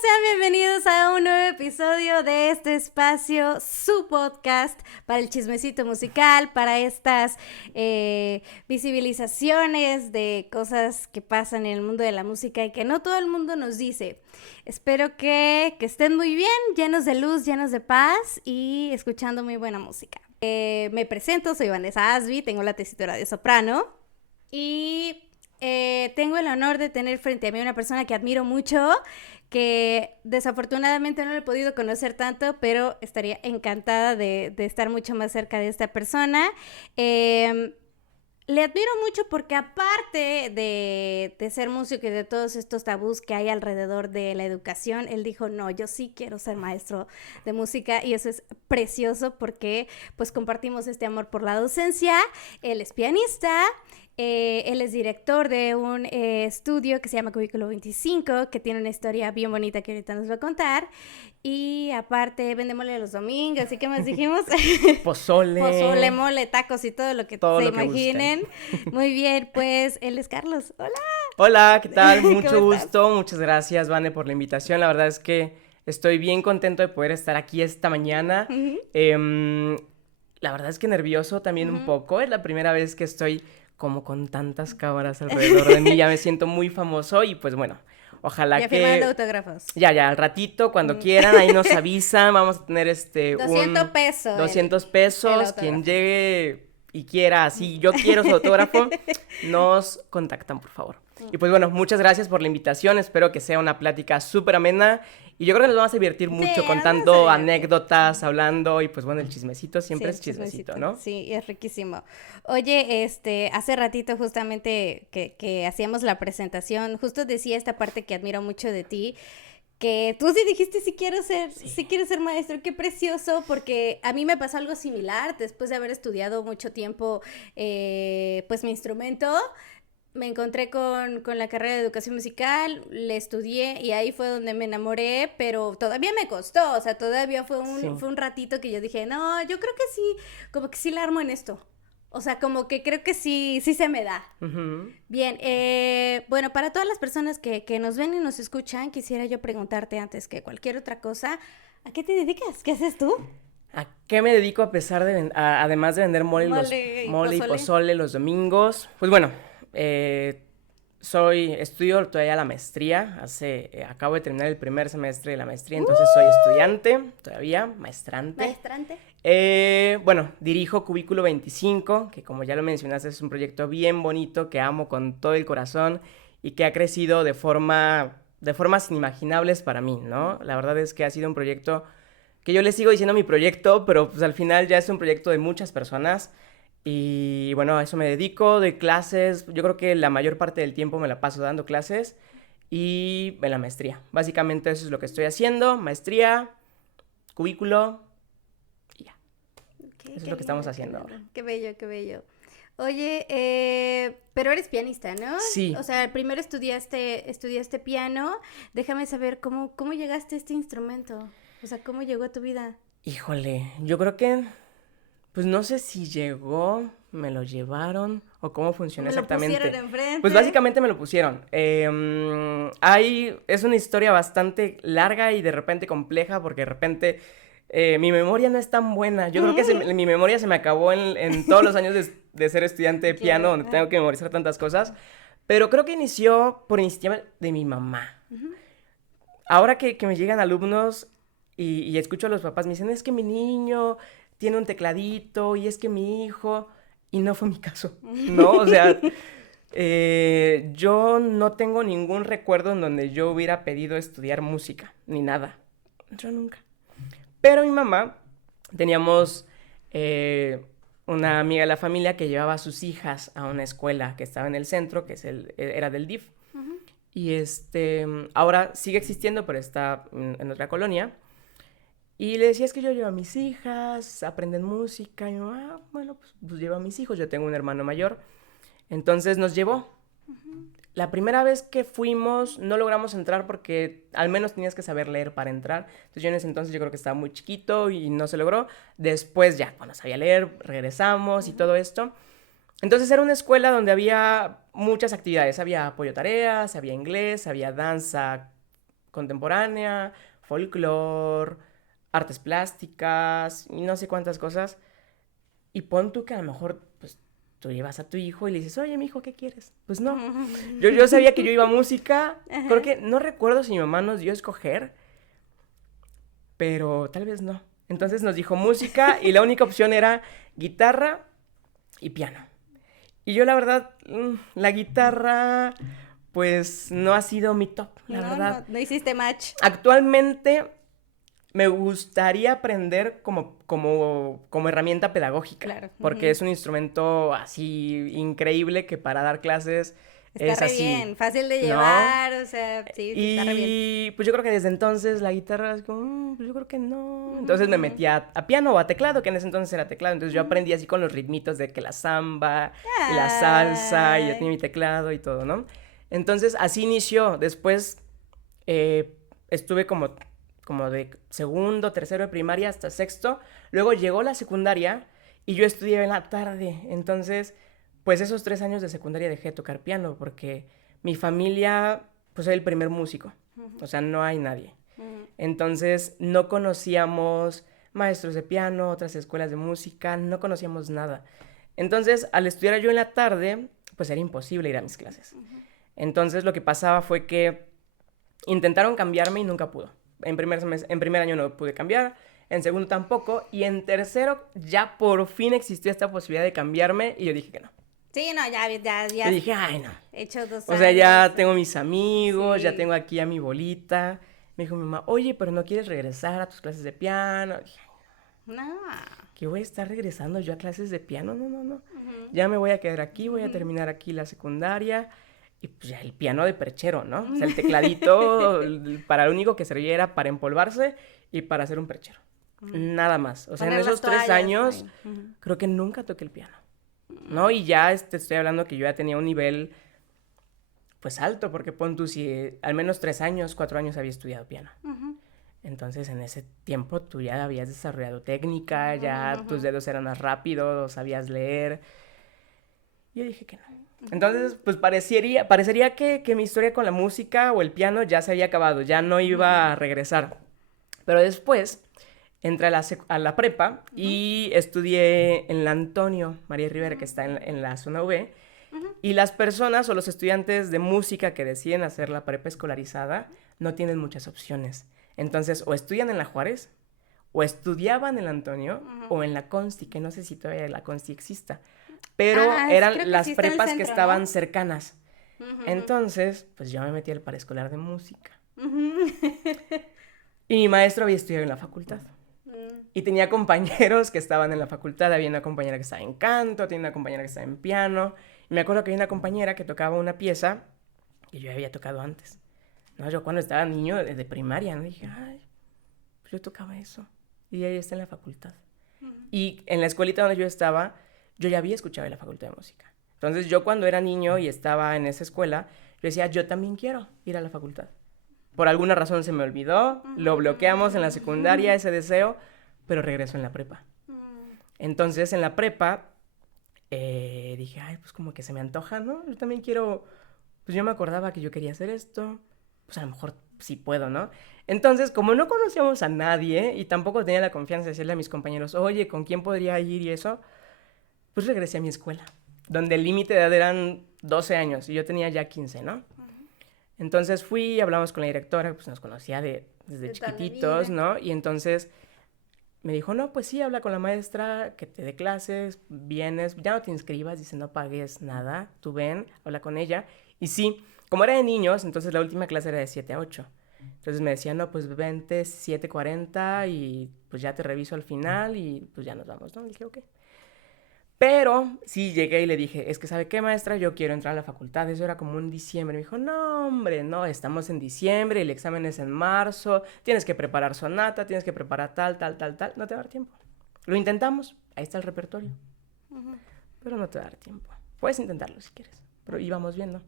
Sean bienvenidos a un nuevo episodio de este espacio, su podcast para el chismecito musical, para estas visibilizaciones de cosas que pasan en el mundo de la música y que no todo el mundo nos dice. Espero que estén muy bien, llenos de luz, llenos de paz y escuchando muy buena música. Me presento, soy Vanessa Asby, tengo la tesitura de soprano y tengo el honor de tener frente a mí una persona que admiro mucho, que desafortunadamente no lo he podido conocer tanto, pero estaría encantada de estar mucho más cerca de esta persona. Le admiro mucho porque aparte de ser músico y de todos estos tabús que hay alrededor de la educación, él dijo, no, yo sí quiero ser maestro de música y eso es precioso porque pues compartimos este amor por la docencia. Él es pianista. Él es director de un estudio que se llama Cubículo 25, que tiene una historia bien bonita que ahorita nos va a contar. Y aparte, vende mole los domingos, ¿y qué más dijimos? Pozole. Pozole, mole, tacos y todo lo que todo se lo que imaginen. Muy bien, pues él es Carlos. Hola. Hola, ¿qué tal? ¿Cómo Mucho estás? gusto, muchas gracias, Vane, por la invitación. La verdad es que estoy bien contento de poder estar aquí esta mañana. Ujú. La verdad es que nervioso también un Ujú. poco. Es la primera vez que estoy como con tantas cámaras alrededor de mí. Ya me siento muy famoso y pues bueno, ojalá Ya firmando que... autógrafos. Ya, al ratito, cuando quieran, ahí nos avisan. Vamos a tener 200 un pesos 200 el pesos. Quien autógrafo. llegue y quiera, así, yo quiero su autógrafo, nos contactan, por favor. Y pues bueno, muchas gracias por la invitación. Espero que sea una plática súper amena. Y yo creo que nos vamos a divertir mucho Sí, nos vamos a contando divertir. anécdotas, hablando. Y pues bueno, el chismecito siempre Sí, es chismecito, ¿no? sí, es riquísimo. Oye, hace ratito justamente que hacíamos la presentación, justo decía esta parte que admiro mucho de ti, que tú sí dijiste sí quiero ser maestro, qué precioso, porque a mí me pasó algo similar, después de haber estudiado mucho tiempo, pues mi instrumento. Me encontré con la carrera de educación musical, le estudié y ahí fue donde me enamoré, pero todavía me costó, o sea, todavía Sí. fue un ratito que yo dije, no, yo creo que sí, como que sí la armo en esto. O sea, como que creo que sí se me da. Ujú. Bien, bueno, para todas las personas que nos ven y nos escuchan, quisiera yo preguntarte antes que cualquier otra cosa, ¿a qué te dedicas? ¿Qué haces tú? ¿A qué me dedico a pesar de, además de vender Mole y mole y pozole. pozole los domingos? Pues bueno, eh, estudio todavía la maestría, acabo de terminar el primer semestre de la maestría, entonces soy estudiante todavía, maestrante. Maestrante. Bueno, dirijo Cubículo 25, que como ya lo mencionaste es un proyecto bien bonito que amo con todo el corazón y que ha crecido de formas inimaginables para mí, ¿no? La verdad es que ha sido un proyecto que yo le sigo diciendo mi proyecto, pero pues al final ya es un proyecto de muchas personas y bueno, a eso me dedico, doy clases, yo creo que la mayor parte del tiempo me la paso dando clases y en la maestría. Básicamente eso es lo que estoy haciendo, maestría, cubículo y ya. Eso es Qué lo que estamos lindo, qué haciendo lindo. ahora. Qué bello, qué bello. Oye, pero eres pianista, ¿no? Sí, O sea, primero estudiaste piano. Déjame saber cómo llegaste a este instrumento. O sea, ¿cómo llegó a tu vida? híjole, yo creo que, pues no sé si llegó, me lo llevaron o cómo funcionó Me lo pusieron exactamente. Pues enfrente. básicamente me lo pusieron. Es una historia bastante larga y de repente compleja porque de repente mi memoria no es tan buena. Yo creo que mi memoria se me acabó en todos los años de ser estudiante de piano, Claro. donde tengo que memorizar tantas cosas. Pero creo que inició por iniciativa de mi mamá. Ahora que me llegan alumnos y escucho a los papás, me dicen, es que mi niño tiene un tecladito y es que mi hijo... Y no fue mi caso, ¿no? O sea, yo no tengo ningún recuerdo en donde yo hubiera pedido estudiar música, ni nada. Yo nunca. Pero mi mamá, teníamos una amiga de la familia que llevaba a sus hijas a una escuela que estaba en el centro, era del DIF. Ujú. Y ahora sigue existiendo, pero está en otra colonia. Y le decía, es que yo llevo a mis hijas, aprenden música. Y yo, bueno, pues llevo a mis hijos, yo tengo un hermano mayor. Entonces nos llevó. La primera vez que fuimos no logramos entrar porque al menos tenías que saber leer para entrar. Entonces yo en ese entonces yo creo que estaba muy chiquito y no se logró. Después ya, cuando sabía leer, regresamos y todo esto. Entonces era una escuela donde había muchas actividades. Había apoyo tareas, había inglés, había danza contemporánea, folclore, artes plásticas y no sé cuántas cosas. Y pon tú que a lo mejor, pues, tú llevas a tu hijo y le dices, oye, mijo, ¿qué quieres? Pues no. Yo sabía que yo iba a música. Creo que, no recuerdo si mi mamá nos dio a escoger, pero tal vez no. Entonces nos dijo música y la única opción era guitarra y piano. Y yo, la verdad, la guitarra, pues, no ha sido mi top, la verdad. No hiciste match. Actualmente me gustaría aprender como herramienta pedagógica. Claro. Porque es un instrumento así increíble que para dar clases está es re así. bien, fácil de ¿no? llevar, o sea, sí, está re bien. Y pues yo creo que desde entonces la guitarra es como, pues yo creo que no. Entonces me metí a piano o a teclado, que en ese entonces era teclado. Entonces yo aprendí así con los ritmitos de que la samba y la salsa, y yo tenía mi teclado y todo, ¿no? Entonces así inició. Después estuve como de segundo, tercero de primaria hasta sexto. Luego llegó la secundaria y yo estudié en la tarde. Entonces, pues esos 3 años de secundaria dejé de tocar piano porque mi familia, pues soy el primer músico. O sea, no hay nadie. Entonces, no conocíamos maestros de piano, otras escuelas de música, no conocíamos nada. Entonces, al estudiar yo en la tarde, pues era imposible ir a mis clases. Entonces, lo que pasaba fue que intentaron cambiarme y nunca pudo. En primer año no pude cambiar, en segundo tampoco, y en tercero ya por fin existió esta posibilidad de cambiarme y yo dije que no. Sí, no, ya. Yo dije, ay, no. He hecho 2 años. O sea, ya tengo mis amigos, Sí. ya tengo aquí a mi bolita. Me dijo mi mamá, oye, pero ¿no quieres regresar a tus clases de piano? Dije, No. ¿qué voy a estar regresando yo a clases de piano? No. Ya me voy a quedar aquí, voy a terminar aquí la secundaria. Y pues ya el piano de perchero, ¿no? O sea, el tecladito para lo único que servía era para empolvarse y para hacer un perchero. Nada más. O sea, Poner en esos las 3 toallas, años, sí. creo que nunca toqué el piano, ¿no? Y ya estoy hablando que yo ya tenía un nivel, pues alto, porque pon tú si al menos 3 años, 4 años había estudiado piano. Entonces, en ese tiempo tú ya habías desarrollado técnica, ya tus dedos eran más rápidos, sabías leer. Yo dije que no. Entonces, pues parecería que mi historia con la música o el piano ya se había acabado, ya no iba a regresar. Pero después entré a la prepa y estudié en la Antonio María Rivera, que está en la zona V. Y las personas o los estudiantes de música que deciden hacer la prepa escolarizada no tienen muchas opciones. Entonces, o estudian en la Juárez, o estudiaban en la Antonio, o en la Consti, que no sé si todavía la Consti exista. Pero eran las prepas que estaban cercanas. Entonces, pues yo me metí al paraescolar de música. Y mi maestro había estudiado en la facultad. Y tenía compañeros que estaban en la facultad. Había una compañera que estaba en canto, tenía una compañera que estaba en piano. Y me acuerdo que había una compañera que tocaba una pieza que yo había tocado antes. No, yo cuando estaba niño, desde primaria, ¿no? Dije, ay, pues yo tocaba eso. Y ella está en la facultad. Y en la escuelita donde yo estaba, yo ya había escuchado en la facultad de música. Entonces yo cuando era niño y estaba en esa escuela, yo decía, yo también quiero ir a la facultad. Por alguna razón se me olvidó, lo bloqueamos en la secundaria, ese deseo, pero regreso en la prepa. Entonces en la prepa dije, ay, pues como que se me antoja, ¿no? Yo también quiero, pues yo me acordaba que yo quería hacer esto, pues a lo mejor sí puedo, ¿no? Entonces, como no conocíamos a nadie y tampoco tenía la confianza de decirle a mis compañeros, oye, ¿con quién podría ir y eso? Pues regresé a mi escuela, donde el límite de edad eran 12 años y yo tenía ya 15, ¿no? Entonces fui, hablamos con la directora, pues nos conocía desde chiquititos, ¿no? Y entonces me dijo, no, pues sí, habla con la maestra, que te dé clases, vienes, ya no te inscribas, dice, no pagues nada, tú ven, habla con ella. Y sí, como era de niños, entonces la última clase era de 7 a 8. Entonces me decía, no, pues vente 7:40 y pues ya te reviso al final y pues ya nos vamos, ¿no? Y dije, ok. Pero sí llegué y le dije, es que ¿sabe qué, maestra? Yo quiero entrar a la facultad. Eso era como en diciembre. Me dijo, no, hombre, no, estamos en diciembre, el examen es en marzo, tienes que preparar sonata, tienes que preparar tal, no te va a dar tiempo. Lo intentamos, ahí está el repertorio, pero no te va a dar tiempo. Puedes intentarlo si quieres, pero íbamos viendo.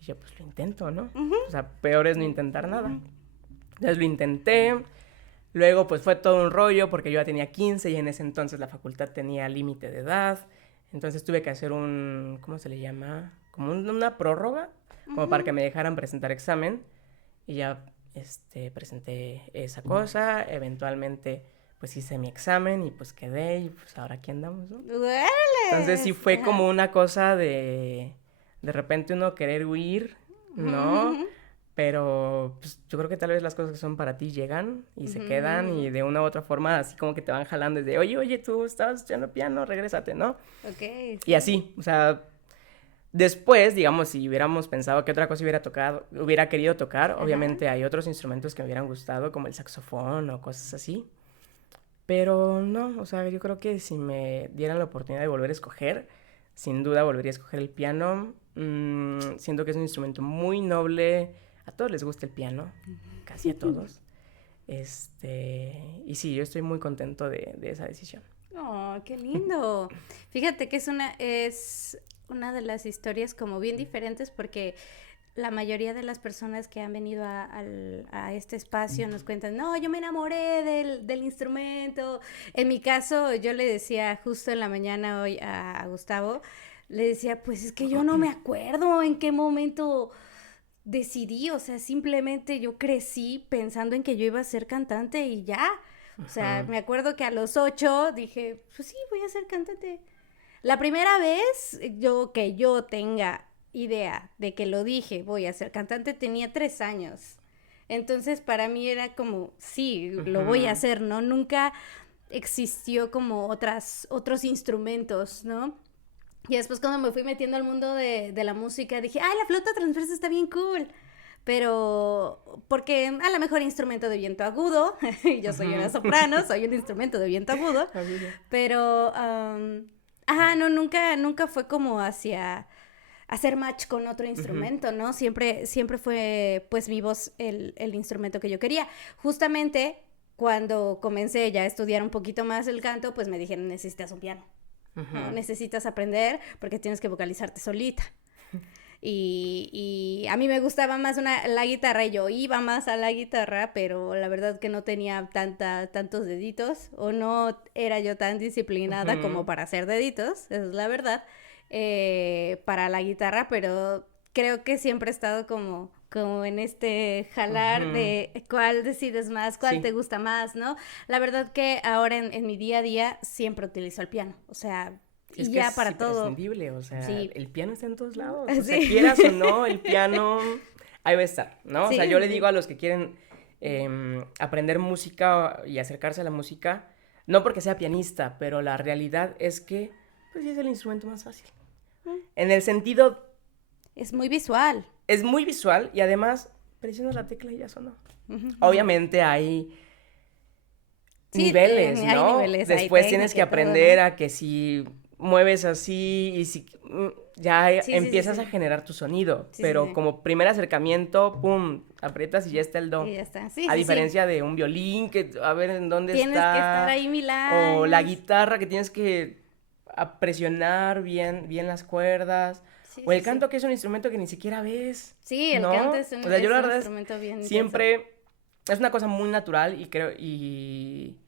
Y yo, pues lo intento, ¿no? O sea, peor es no intentar nada. Entonces lo intenté. Luego, pues fue todo un rollo porque yo ya tenía 15 y en ese entonces la facultad tenía límite de edad. Entonces tuve que hacer ¿cómo se le llama? Como una prórroga, como para que me dejaran presentar examen. Y ya presenté esa cosa, eventualmente pues hice mi examen y pues quedé y pues ahora aquí andamos, ¿no? ¡Órale! Entonces sí fue Ajá. como una cosa de repente uno querer huir, ¿no? Ujú, Pero pues, yo creo que tal vez las cosas que son para ti llegan y se quedan y ujú. de una u otra forma así como que te van jalando desde, oye, tú estabas estudiando piano, regrésate, ¿no? Ok, Y sí. así, o sea, después, digamos, si hubiéramos pensado que otra cosa hubiera querido tocar, Ajá. obviamente hay otros instrumentos que me hubieran gustado, como el saxofón o cosas así. Pero no, o sea, yo creo que si me dieran la oportunidad de volver a escoger, sin duda volvería a escoger el piano. Siento que es un instrumento muy noble. A todos les gusta el piano, casi a todos. Y sí, yo estoy muy contento de esa decisión. Oh, qué lindo. Fíjate que es una de las historias como bien diferentes porque la mayoría de las personas que han venido a este espacio nos cuentan, no, yo me enamoré del instrumento. En mi caso, yo le decía justo en la mañana hoy a Gustavo, le decía, pues es que yo no me acuerdo en qué momento decidí, o sea, simplemente yo crecí pensando en que yo iba a ser cantante y ya. O sea, Ujú, me acuerdo que a los 8 dije, pues sí, voy a ser cantante. La primera vez que yo tenga idea de que lo dije, voy a ser cantante, tenía 3 años. Entonces para mí era como, sí, lo voy a ujú, hacer, ¿no? Nunca existió como otros instrumentos, ¿no? Y después cuando me fui metiendo al mundo de la música, dije, ay, la flauta transversa está bien cool. Pero, porque a lo mejor instrumento de viento agudo, yo soy una ujú. soprano, soy un instrumento de viento agudo, A mí ya. pero, ajá, no, nunca fue como hacia hacer match con otro Ujú, instrumento, ¿no? Siempre fue, pues, mi voz el instrumento que yo quería. Justamente cuando comencé ya a estudiar un poquito más el canto, pues me dijeron, necesitas un piano. ¿No? ujú, Necesitas aprender porque tienes que vocalizarte solita. Y a mí me gustaba más la guitarra y yo iba más a la guitarra, pero la verdad que no tenía tantos deditos o no era yo tan disciplinada como ujú, para hacer deditos, esa es la verdad, para la guitarra, pero creo que siempre he estado como en este jalar ujú. de cuál decides más, cuál te Sí, gusta más, ¿no? La verdad que ahora en mi día a día siempre utilizo el piano, o sea, sí, es y que ya es para todo, imprescindible, o sea, sí, el piano está en todos lados, o sea, sí, quieras o no, el piano ahí va a estar, ¿no? O sea, sí, yo le digo sí. a los que quieren aprender música y acercarse a la música, no porque sea pianista, pero la realidad es que, pues sí es el instrumento más fácil. En el sentido, Es muy visual. es muy visual y además presionas la tecla y ya sonó. Ujú, ujú. Obviamente hay Sí, niveles, hay ¿no? niveles, hay Después tienes técnica que y todo, aprender ¿no? a que si mueves así y si ya Sí, sí, sí, empiezas a sí. generar tu sonido, Sí, sí, pero sí. como primer acercamiento, pum, aprietas y ya está el Y do. ya está. Sí, A sí, sí. diferencia de un violín que a ver en dónde Tienes que estar está, ahí mil o la años. guitarra que tienes que presionar bien las cuerdas, Sí, o el sí, sí. canto que es un instrumento que ni siquiera ves, Sí, el canto ¿no? es un, O sea, yo es la un verdad es instrumento bien intenso. siempre es una cosa muy natural y creo y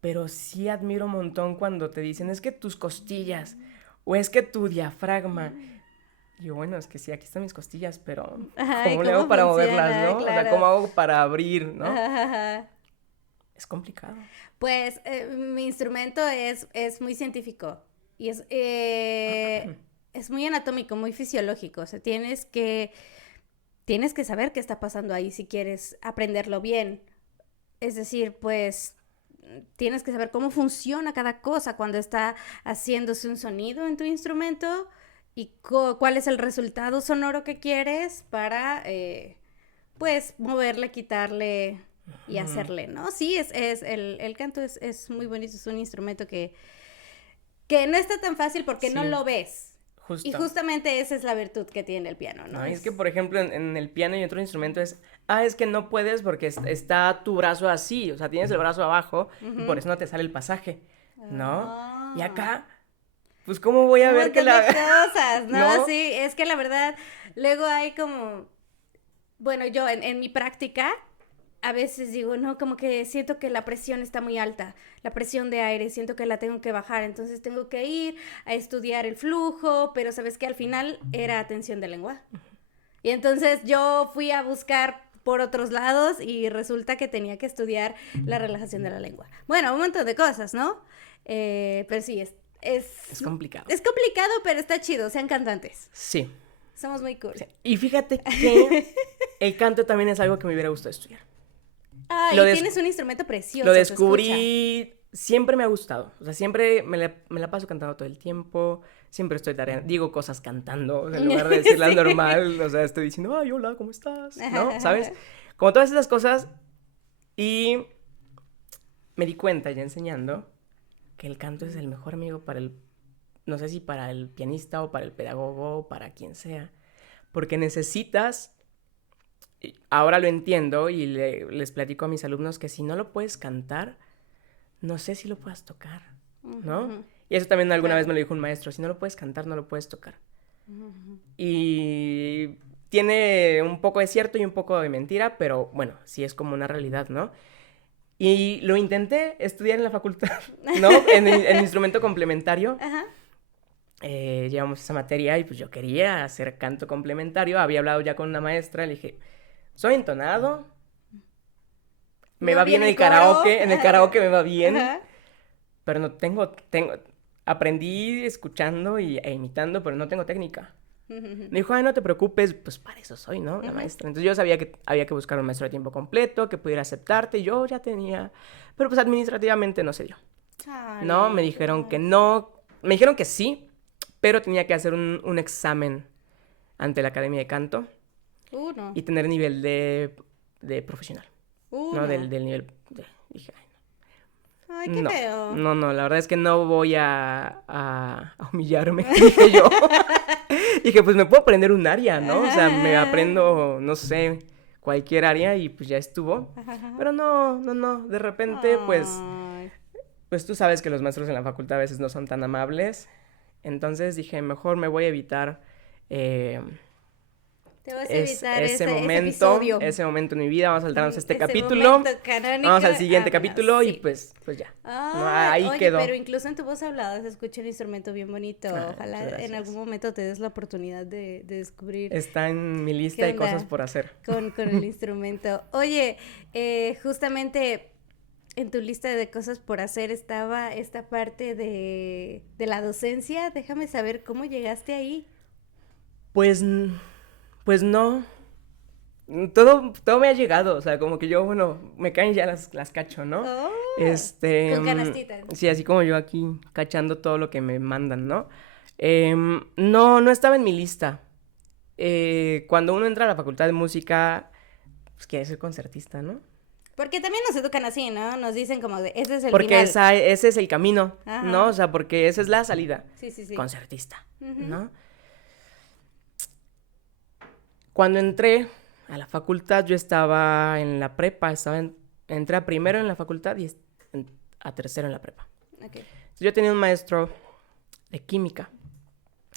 pero sí admiro un montón cuando te dicen, es que tus costillas, o es que tu diafragma. Y yo, bueno, es que sí, aquí están mis costillas, pero Ay, ¿cómo le hago ¿cómo para moverlas, funciona? no? O sea, ¿cómo Claro. hago para abrir, no? Ajá. Es complicado. Pues mi instrumento es muy científico y es muy anatómico, muy fisiológico. O sea, tienes que saber qué está pasando ahí si quieres aprenderlo bien. Es decir, pues tienes que saber cómo funciona cada cosa cuando está haciéndose un sonido en tu instrumento y cuál es el resultado sonoro que quieres para, pues, moverle, quitarle y Ujú, hacerle, ¿no? Sí, el canto es muy bonito, es un instrumento que no está tan fácil porque no sí, lo ves. Y justo. justamente esa es la virtud que tiene el piano, ¿no? No, y es que, Es... por ejemplo, en el piano y otro instrumento es que no puedes porque está tu brazo así, o sea, tienes el brazo abajo y por Ujú. eso no te sale el pasaje, ¿no? Y Ah. acá, pues, ¿cómo voy a Un ver que montón la... de cosas, ¿no? ¿no? Sí, es que la verdad, luego hay bueno, yo en mi práctica, a veces digo, no, como que siento que la presión está muy alta, la presión de aire, siento que la tengo que bajar, entonces tengo que ir a estudiar el flujo, pero sabes que al final era atención de lengua. Y entonces yo fui a buscar por otros lados y resulta que tenía que estudiar la relajación de la lengua. Bueno, un montón de cosas, ¿no? Pero sí, Es complicado. Es complicado, pero está chido, sean cantantes. Sí. Somos muy cool. Sí. Y fíjate que el canto también es algo que me hubiera gustado estudiar. Ah, y tienes un instrumento precioso. Lo descubrí, siempre me ha gustado. O sea, siempre me la paso cantando todo el tiempo. Siempre estoy digo cosas cantando. O sea, en lugar de decirlas normal, o sea, estoy diciendo, ay, hola, ¿cómo estás? ¿No? ¿Sabes? Como todas esas cosas. Y me di cuenta ya enseñando que el canto es el mejor amigo para no sé si para el pianista o para el pedagogo o para quien sea. Porque necesitas, ahora lo entiendo y les platico a mis alumnos que si no lo puedes cantar, no sé si lo puedas tocar, ¿no? Uh-huh. Y eso también alguna vez me lo dijo un maestro, si no lo puedes cantar, no lo puedes tocar. Uh-huh. Y tiene un poco de cierto y un poco de mentira, pero bueno, sí es como una realidad, ¿no? Y lo intenté estudiar en la facultad, ¿no? En instrumento complementario. Ajá. Llevamos esa materia y pues yo quería hacer canto complementario. Había hablado ya con una maestra, le dije, soy entonado, me va bien en el karaoke, en el karaoke me va bien, ajá, pero no tengo, aprendí escuchando e imitando, pero no tengo técnica. Me dijo, ay, no te preocupes, pues para eso soy, ¿no? La maestra. Entonces yo sabía que había que buscar un maestro de tiempo completo, que pudiera aceptarte, y yo ya tenía, pero pues administrativamente no se dio. Ay, ¿no? Me dijeron que no, me dijeron que sí, pero tenía que hacer un examen ante la Academia de Canto no. Y tener nivel de profesional, ¿no? Del nivel de... Dije, ay, qué feo. No, la verdad es que no voy a humillarme, dije yo. Dije, pues me puedo aprender un área, ¿no? O sea, me aprendo, no sé, cualquier área y pues ya estuvo. Pero no, de repente, pues tú sabes que los maestros en la facultad a veces no son tan amables. Entonces dije, mejor me voy a evitar... Te vas a evitar ese momento en mi vida. Vamos a saltarnos este capítulo. Vamos al siguiente capítulo sí. Y pues ya. Ahí oye, quedó. Pero incluso en tu voz hablada se escucha un instrumento bien bonito. Ojalá en algún momento te des la oportunidad de descubrir. Está en mi lista de cosas por hacer. Con el instrumento. Oye, justamente en tu lista de cosas por hacer estaba esta parte de la docencia. Déjame saber cómo llegaste ahí. Pues no, todo me ha llegado, o sea, como que yo, bueno, me caen ya las cacho, ¿no? Con canastita. Sí, así como yo aquí cachando todo lo que me mandan, ¿no? No estaba en mi lista. Cuando uno entra a la facultad de música, pues quiere ser concertista, ¿no? Porque también nos educan así, ¿no? Nos dicen como de, ese es el porque final. Ese es el camino, ajá, ¿no? O sea, porque esa es la salida. Sí. Concertista, ¿no? Cuando entré a la facultad, yo estaba en la prepa, entré a primero en la facultad y a tercero en la prepa. Okay. Entonces, yo tenía un maestro de química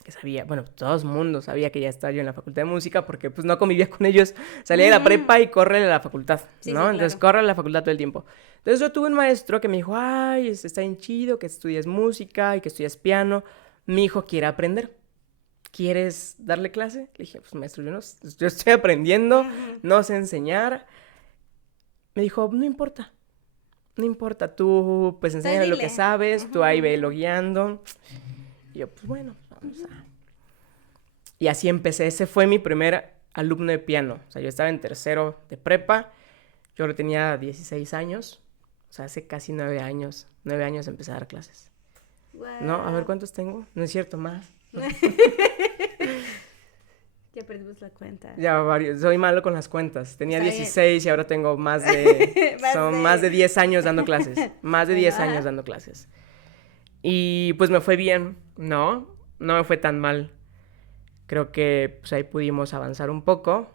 que sabía, bueno, todo el mundo sabía que ya estaba yo en la facultad de música porque pues no convivía con ellos, salía de la prepa y corre a la facultad, ¿no? Sí, entonces corre a la facultad todo el tiempo. Entonces yo tuve un maestro que me dijo, ay, está bien chido que estudies música y que estudies piano, mi hijo quiere aprender. ¿Quieres darle clase? Le dije, pues maestro, yo estoy aprendiendo, no sé enseñar. Me dijo, no importa, tú pues enséñale lo que sabes, tú ahí velo guiando. Y yo, pues bueno, vamos a... Y así empecé, ese fue mi primer alumno de piano. O sea, yo estaba en tercero de prepa, yo tenía 16 años, o sea, hace casi 9 años empecé a dar clases. Wow. ¿No? A ver, ¿cuántos tengo? No es cierto, más. Ya perdimos la cuenta. Ya varios, soy malo con las cuentas. Tenía 16 y ahora tengo más de 10 años dando clases. Más de 10 años dando clases. Y pues me fue bien, ¿no? No me fue tan mal. Creo que pues ahí pudimos avanzar un poco.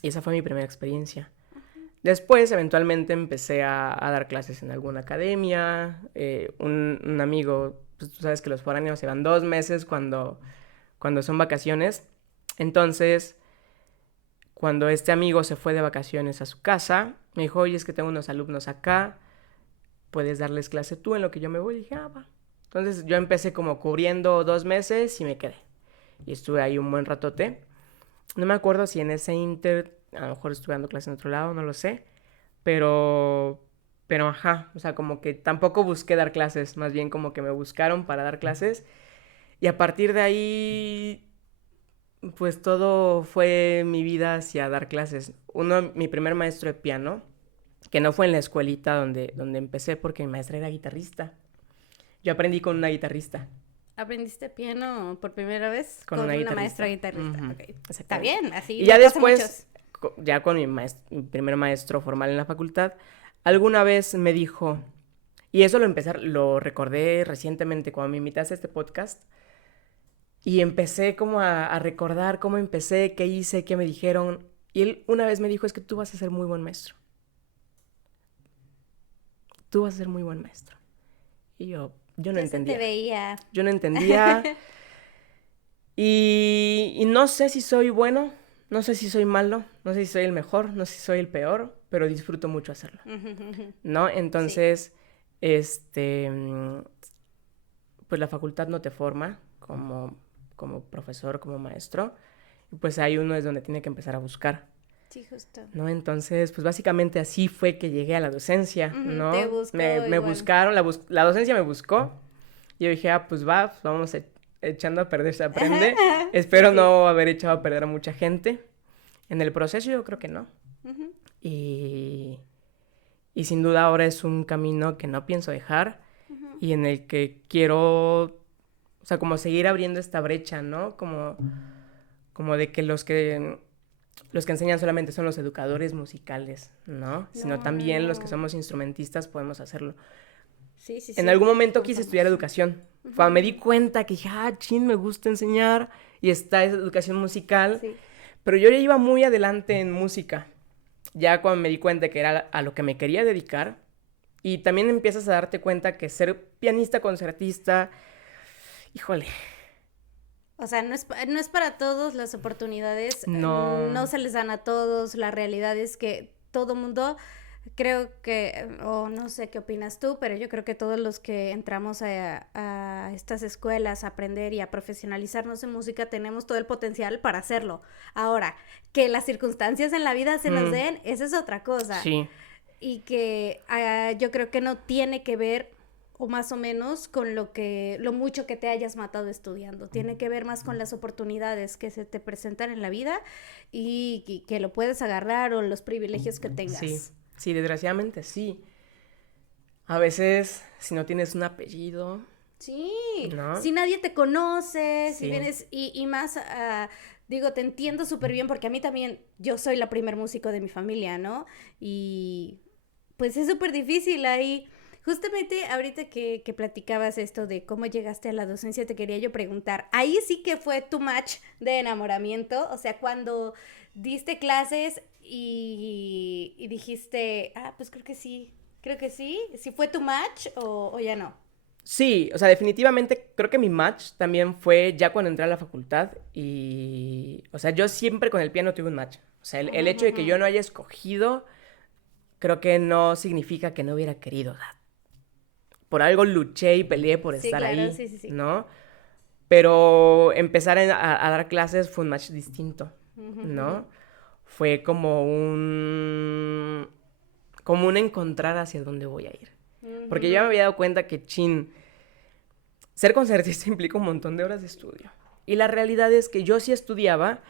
Y esa fue mi primera experiencia. Después, eventualmente, empecé a dar clases en alguna academia. Un amigo, pues tú sabes que los foráneos se van 2 meses cuando son vacaciones. Entonces, cuando este amigo se fue de vacaciones a su casa, me dijo, oye, es que tengo unos alumnos acá, ¿puedes darles clase tú en lo que yo me voy? Y dije, va. Entonces, yo empecé como cubriendo 2 meses y me quedé. Y estuve ahí un buen ratote. No me acuerdo si en ese a lo mejor estuve dando clases en otro lado, no lo sé, pero ajá, o sea, como que tampoco busqué dar clases, más bien como que me buscaron para dar clases, y a partir de ahí, pues todo fue mi vida hacia dar clases. Mi primer maestro de piano, que no fue en la escuelita donde empecé, porque mi maestra era guitarrista. Yo aprendí con una guitarrista. ¿Aprendiste piano por primera vez? Con Con una una guitarrista. maestra guitarrista. Ujú, Okay. Está exactamente. bien, así Y ya le pasa a después, muchos. ya con mi primer maestro formal en la facultad, alguna vez me dijo, y eso lo recordé recientemente cuando me invitaste a este podcast, y empecé como a recordar cómo empecé, qué hice, qué me dijeron, y él una vez me dijo, es que tú vas a ser muy buen maestro. Tú vas a ser muy buen maestro. Y yo no Ya se te entendía. veía. Yo no entendía. Y no sé si soy bueno, no sé si soy malo, no sé si soy el mejor, no sé si soy el peor, pero disfruto mucho hacerlo, ¿no? Entonces, pues la facultad no te forma como profesor, como maestro, y pues ahí uno es donde tiene que empezar a buscar, Sí, justo. ¿no? Entonces, pues básicamente así fue que llegué a la docencia, ¿no? Te buscó Me igual. buscaron, la docencia me buscó, y yo dije, pues va, pues vamos echando a perder se aprende. Espero Sí. no haber echado a perder a mucha gente. En el proceso yo creo que no. Ujú. Y sin duda ahora es un camino que no pienso dejar y en el que quiero, o sea, como seguir abriendo esta brecha, ¿no? Como de que los que enseñan solamente son los educadores musicales, ¿no? Sino también los que somos instrumentistas podemos hacerlo. Sí, sí, En sí. algún momento quise Contamos. estudiar educación. Cuando me di cuenta que dije, chin, me gusta enseñar y está esa educación musical. Sí. Pero yo ya iba muy adelante en música. Ya cuando me di cuenta que era a lo que me quería dedicar. Y también empiezas a darte cuenta que ser pianista concertista, híjole, O sea, no es para todos las oportunidades, no. no se les dan a todos. La realidad es que todo mundo, creo que, o no sé qué opinas tú, pero yo creo que todos los que entramos a estas escuelas a aprender y a profesionalizarnos en música tenemos todo el potencial para hacerlo. Ahora, que las circunstancias en la vida se nos den, esa es otra cosa. Sí. Y que yo creo que no tiene que ver o más o menos con lo mucho que te hayas matado estudiando. Tiene que ver más con las oportunidades que se te presentan en la vida y que lo puedes agarrar o los privilegios que tengas. Sí, desgraciadamente sí. A veces, si no tienes un apellido... Sí, ¿no? Si nadie te conoce, Sí. si vienes, y más, digo, te entiendo súper bien porque a mí también, yo soy la primer músico de mi familia, ¿no? Y pues es súper difícil ahí. Justamente ahorita que platicabas esto de cómo llegaste a la docencia, te quería yo preguntar, ahí sí que fue tu match de enamoramiento, o sea, cuando diste clases y dijiste, pues creo que sí, ¿sí fue tu match o ya no? Sí, o sea, definitivamente creo que mi match también fue ya cuando entré a la facultad y, o sea, yo siempre con el piano tuve un match. O sea, el hecho de que yo no haya escogido, creo que no significa que no hubiera querido. O sea, por algo luché y peleé por Sí, estar claro, ahí, sí. ¿no? Pero empezar a dar clases fue un match distinto, ¿no? Fue como un encontrar hacia dónde voy a ir. Porque yo me había dado cuenta que, ser concertista implica un montón de horas de estudio. Y la realidad es que yo sí estudiaba,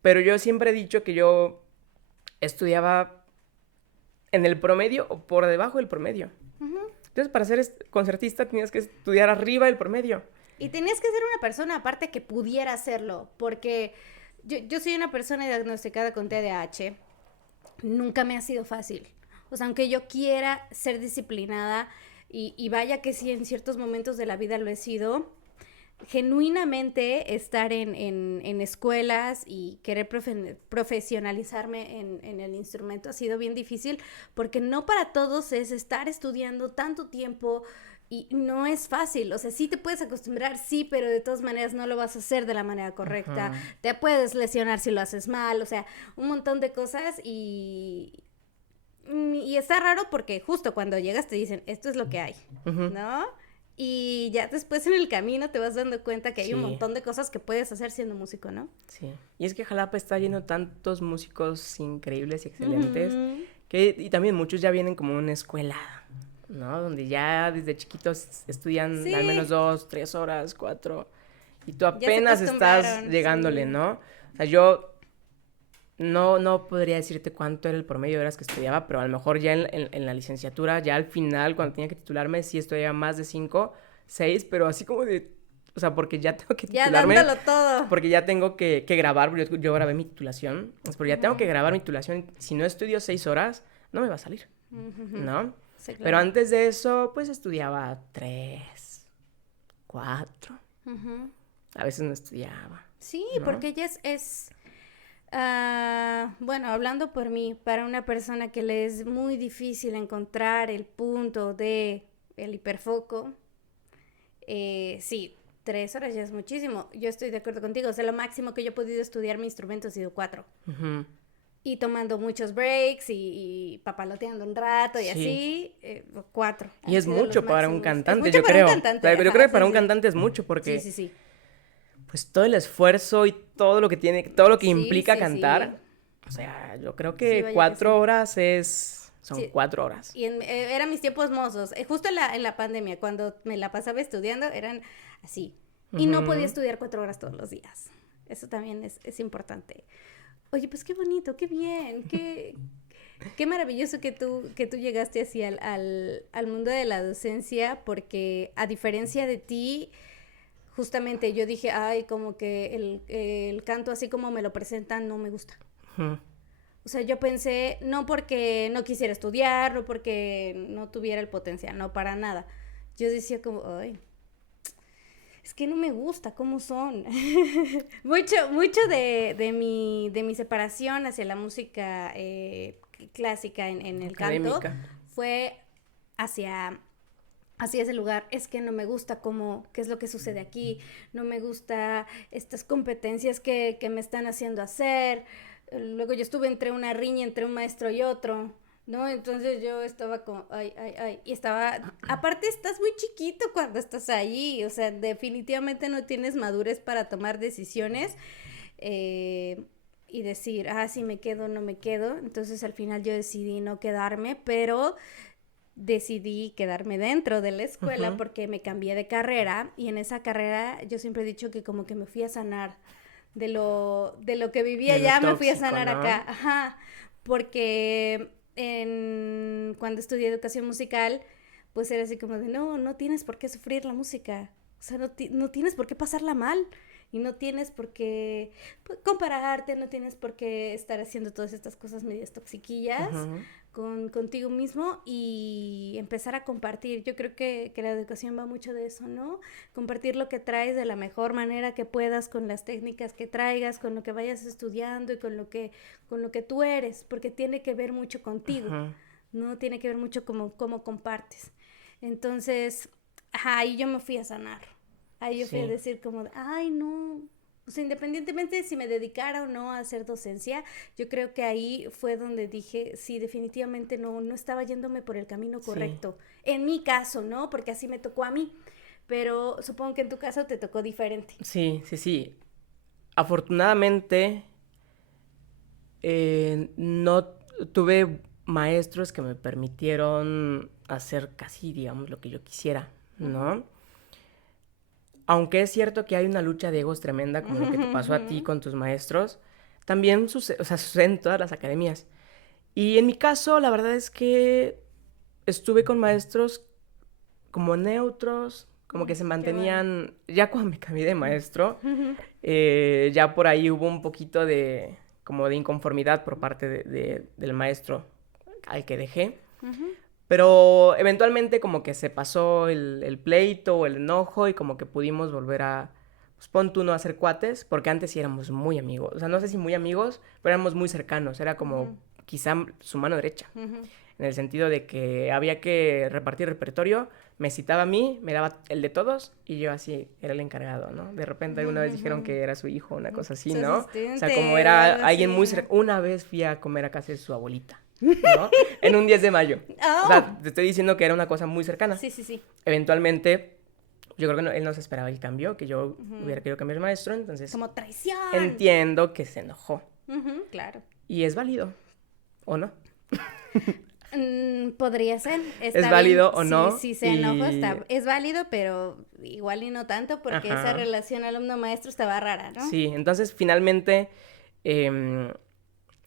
pero yo siempre he dicho que yo estudiaba en el promedio o por debajo del promedio. Entonces, para ser concertista tenías que estudiar arriba del promedio. Y tenías que ser una persona aparte que pudiera hacerlo, porque yo soy una persona diagnosticada con TDAH. Nunca me ha sido fácil. O sea, aunque yo quiera ser disciplinada, y vaya que sí, en ciertos momentos de la vida lo he sido, genuinamente estar en escuelas y querer profesionalizarme en el instrumento ha sido bien difícil, porque no para todos es estar estudiando tanto tiempo y no es fácil. O sea, sí te puedes acostumbrar, sí, pero de todas maneras no lo vas a hacer de la manera correcta. Te puedes lesionar si lo haces mal, o sea, un montón de cosas y está raro porque justo cuando llegas te dicen, esto es lo que hay, ¿no? y ya después en el camino te vas dando cuenta que hay un Sí. montón de cosas que puedes hacer siendo músico, ¿no? Sí. Y es que Jalapa está lleno de tantos músicos increíbles y excelentes, Ujú. y también muchos ya vienen como una escuela, ¿no? Donde ya desde chiquitos estudian al menos Sí, 2, 3 horas, 4, y tú ya se apenas estás acostumbraron, llegándole, sí. ¿no? O sea, yo no podría decirte cuánto era el promedio de horas que estudiaba, pero a lo mejor ya en la licenciatura, ya al final, cuando tenía que titularme, sí estudiaba más de 5, 6, pero así como de, o sea, porque ya tengo que Ya titularme, dándolo todo. porque ya tengo que grabar, porque yo grabé mi titulación, es porque ya tengo que Ujú, grabar mi titulación, si no estudio 6 horas, no me va a salir, ujú. ¿no? Sí, Pero claro. antes de eso, pues estudiaba 3, 4, Ujú. a veces no estudiaba, Sí, ¿no? porque ella bueno, hablando por mí, para una persona que le es muy difícil encontrar el punto de el hiperfoco, sí, 3 horas ya es muchísimo. Yo estoy de acuerdo contigo. O sea, lo máximo que yo he podido estudiar mi instrumento ha sido 4. Ujú. Y tomando muchos breaks y papaloteando un rato y Sí. así, 4 Y han es sido los mucho para un máximos. Es cantante, mucho yo para un creo. O cantante, sea, yo ajá, creo que para sí, un sí. cantante es mucho Sí, porque sí, sí. pues todo el esfuerzo y todo lo que tiene, todo lo que Sí, implica sí, sí. cantar, o sea, yo creo Sí, que vaya que sí. 4 horas son Sí, 4 horas. y eran mis tiempos mozos. Justo en la pandemia, cuando me la pasaba estudiando, eran así. Y no podía Ujú. estudiar 4 horas todos los días. Eso también es importante. Oye, pues qué bonito, qué bien, qué maravilloso que tú llegaste así al mundo de la docencia, porque a diferencia de ti, justamente yo dije, ay, como que el canto así como me lo presentan no me gusta. Ujú. O sea, yo pensé, no porque no quisiera estudiar, no porque no tuviera el potencial, no para nada. Yo decía como, ay, es que no me gusta cómo son. Mucho de mi separación hacia la música clásica en el canto Académica. fue hacia, hacia ese lugar. Es que no me gusta qué es lo que sucede aquí, no me gusta estas competencias que me están haciendo hacer. Luego yo estuve entre una riña entre un maestro y otro, ¿no? Entonces yo estaba como, ay, ay, ay, y estaba, aparte estás muy chiquito cuando estás ahí, o sea, definitivamente no tienes madurez para tomar decisiones eh, y decir, sí me quedo, no me quedo. Entonces al final yo decidí no quedarme, pero decidí quedarme dentro de la escuela Ujú. porque me cambié de carrera y en esa carrera yo siempre he dicho que como que me fui a sanar de lo que vivía De lo ya, me fui a tóxico, sanar ¿no? acá, ajá, porque cuando estudié educación musical, pues era así como de, no, no tienes por qué sufrir la música, o sea, no tienes por qué pasarla mal, y no tienes por qué pues, compararte, no tienes por qué estar haciendo todas estas cosas medias toxiquillas Ujú. contigo mismo y empezar a compartir. Yo creo que la educación va mucho de eso, ¿no? Compartir lo que traes de la mejor manera que puedas con las técnicas que traigas, con lo que vayas estudiando y con lo que tú eres, porque tiene que ver mucho contigo, Ujú. ¿no? Tiene que ver mucho cómo compartes. Entonces, ahí yo me fui a sanar. Ahí yo fui a Sí. decir como, ay, no. O sea, independientemente de si me dedicara o no a hacer docencia, yo creo que ahí fue donde dije, sí, definitivamente no estaba yéndome por el camino Sí. correcto. En mi caso, ¿no? Porque así me tocó a mí. Pero supongo que en tu caso te tocó diferente. Sí, sí, sí. Afortunadamente, no tuve maestros que me permitieron hacer casi, digamos, lo que yo quisiera, Ujú. ¿no? Aunque es cierto que hay una lucha de egos tremenda, como lo que te pasó a ti Ujú. con tus maestros, también sucede, o sea, sucede en todas las academias. Y en mi caso, la verdad es que estuve con maestros como neutros, como que se Qué bueno. mantenían, ya cuando me cambié de maestro, Ujú. ya por ahí hubo un poquito de, como de inconformidad por parte del maestro al que dejé. Ujú. Pero eventualmente como que se pasó el pleito o el enojo y como que pudimos volver a, pues pon tú no a ser cuates, porque antes sí éramos muy amigos. O sea, no sé si muy amigos, pero éramos muy cercanos. Era como Ujú. quizá su mano derecha. Ujú. En el sentido de que había que repartir repertorio, me citaba a mí, me daba el de todos y yo así era el encargado, ¿no? De repente alguna vez dijeron Ujú. que era su hijo, una cosa así, Su ¿no? O sea, como asistente o era algo alguien así, muy ¿no? cercano. Una vez fui a comer a casa de su abuelita, ¿no? En un 10 de mayo. O Oh, sea, te estoy diciendo que era una cosa muy cercana. sí, sí, sí. Eventualmente, yo creo que él no se esperaba el cambio, que yo hubiera querido cambiar de maestro, entonces... Como traición. Entiendo que se enojó. Claro. Y es válido, ¿o no? Podría ser. ¿Es válido o no? Sí, se enojó, es válido, pero igual y no tanto, porque esa relación alumno-maestro estaba rara, ¿no? Sí, entonces finalmente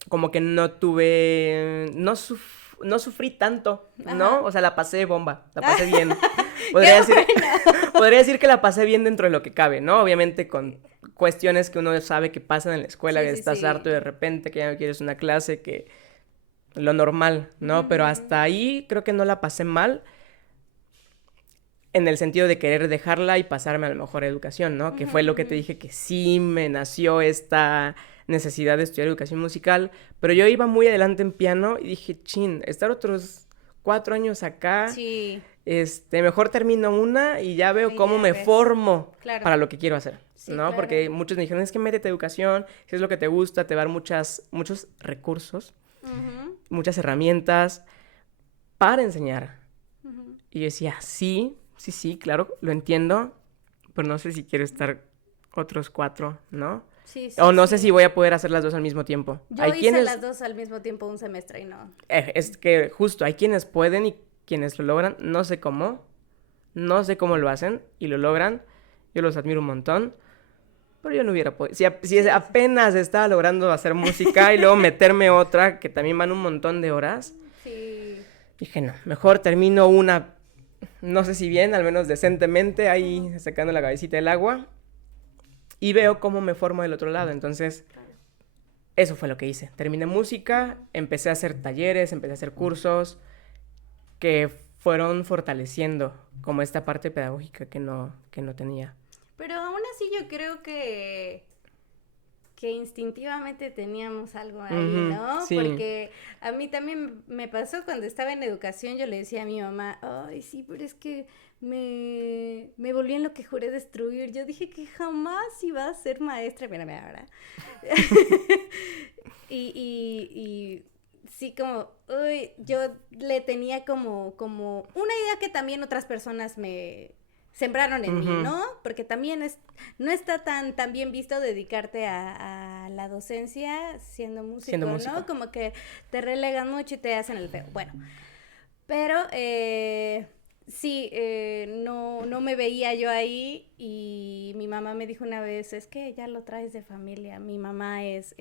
como que no tuve, no sufrí tanto, ¿no? O sea, la pasé bomba, la pasé bien. Podría decir que la pasé bien dentro de lo que cabe, ¿no? Obviamente con cuestiones que uno sabe que pasan en la escuela, que estás harto y de repente que ya no quieres una clase, que lo normal, ¿no? Pero hasta ahí creo que no la pasé mal en el sentido de querer dejarla y pasarme a la mejor educación, ¿no? Que fue lo que te dije, que sí me nació esta necesidad de estudiar educación musical, pero yo iba muy adelante en piano y dije, chin, estar otros 4 años acá, mejor termino una y ya veo cómo me formo para lo que quiero hacer, ¿no? Claro. Porque muchos me dijeron, es que métete a educación, si es lo que te gusta, te va a dar muchos recursos, muchas herramientas para enseñar. Y yo decía, sí, claro, lo entiendo, pero no sé si quiero estar otros 4, ¿no? O no sé si voy a poder hacer las dos al mismo tiempo. Yo hice las dos al mismo tiempo un semestre y no. Es que justo, hay quienes pueden y quienes lo logran, no sé cómo lo hacen y lo logran, yo los admiro un montón, pero yo no hubiera podido. Si apenas estaba logrando hacer música y luego meterme otra, que también van un montón de horas, dije, no, mejor termino una, no sé si bien, al menos decentemente, ahí sacando la cabecita del agua, y veo cómo me formo del otro lado. Entonces, eso fue lo que hice. Terminé música, empecé a hacer talleres, empecé a hacer cursos que fueron fortaleciendo como esta parte pedagógica que no tenía. Pero aún así yo creo que instintivamente teníamos algo ahí, ¿no? Sí. Porque a mí también me pasó cuando estaba en educación, yo le decía a mi mamá, ay, sí, pero es que me volví en lo que juré destruir. Yo dije que jamás iba a ser maestra. Mírame ahora. y sí, como, uy, yo le tenía como una idea que también otras personas me sembraron en mí, ¿no? Porque también no está tan bien visto dedicarte a la docencia siendo músico, ¿no? Como que te relegan mucho y te hacen el feo. Bueno, pero sí, no me veía yo ahí y mi mamá me dijo una vez, es que ya lo traes de familia. Mi mamá es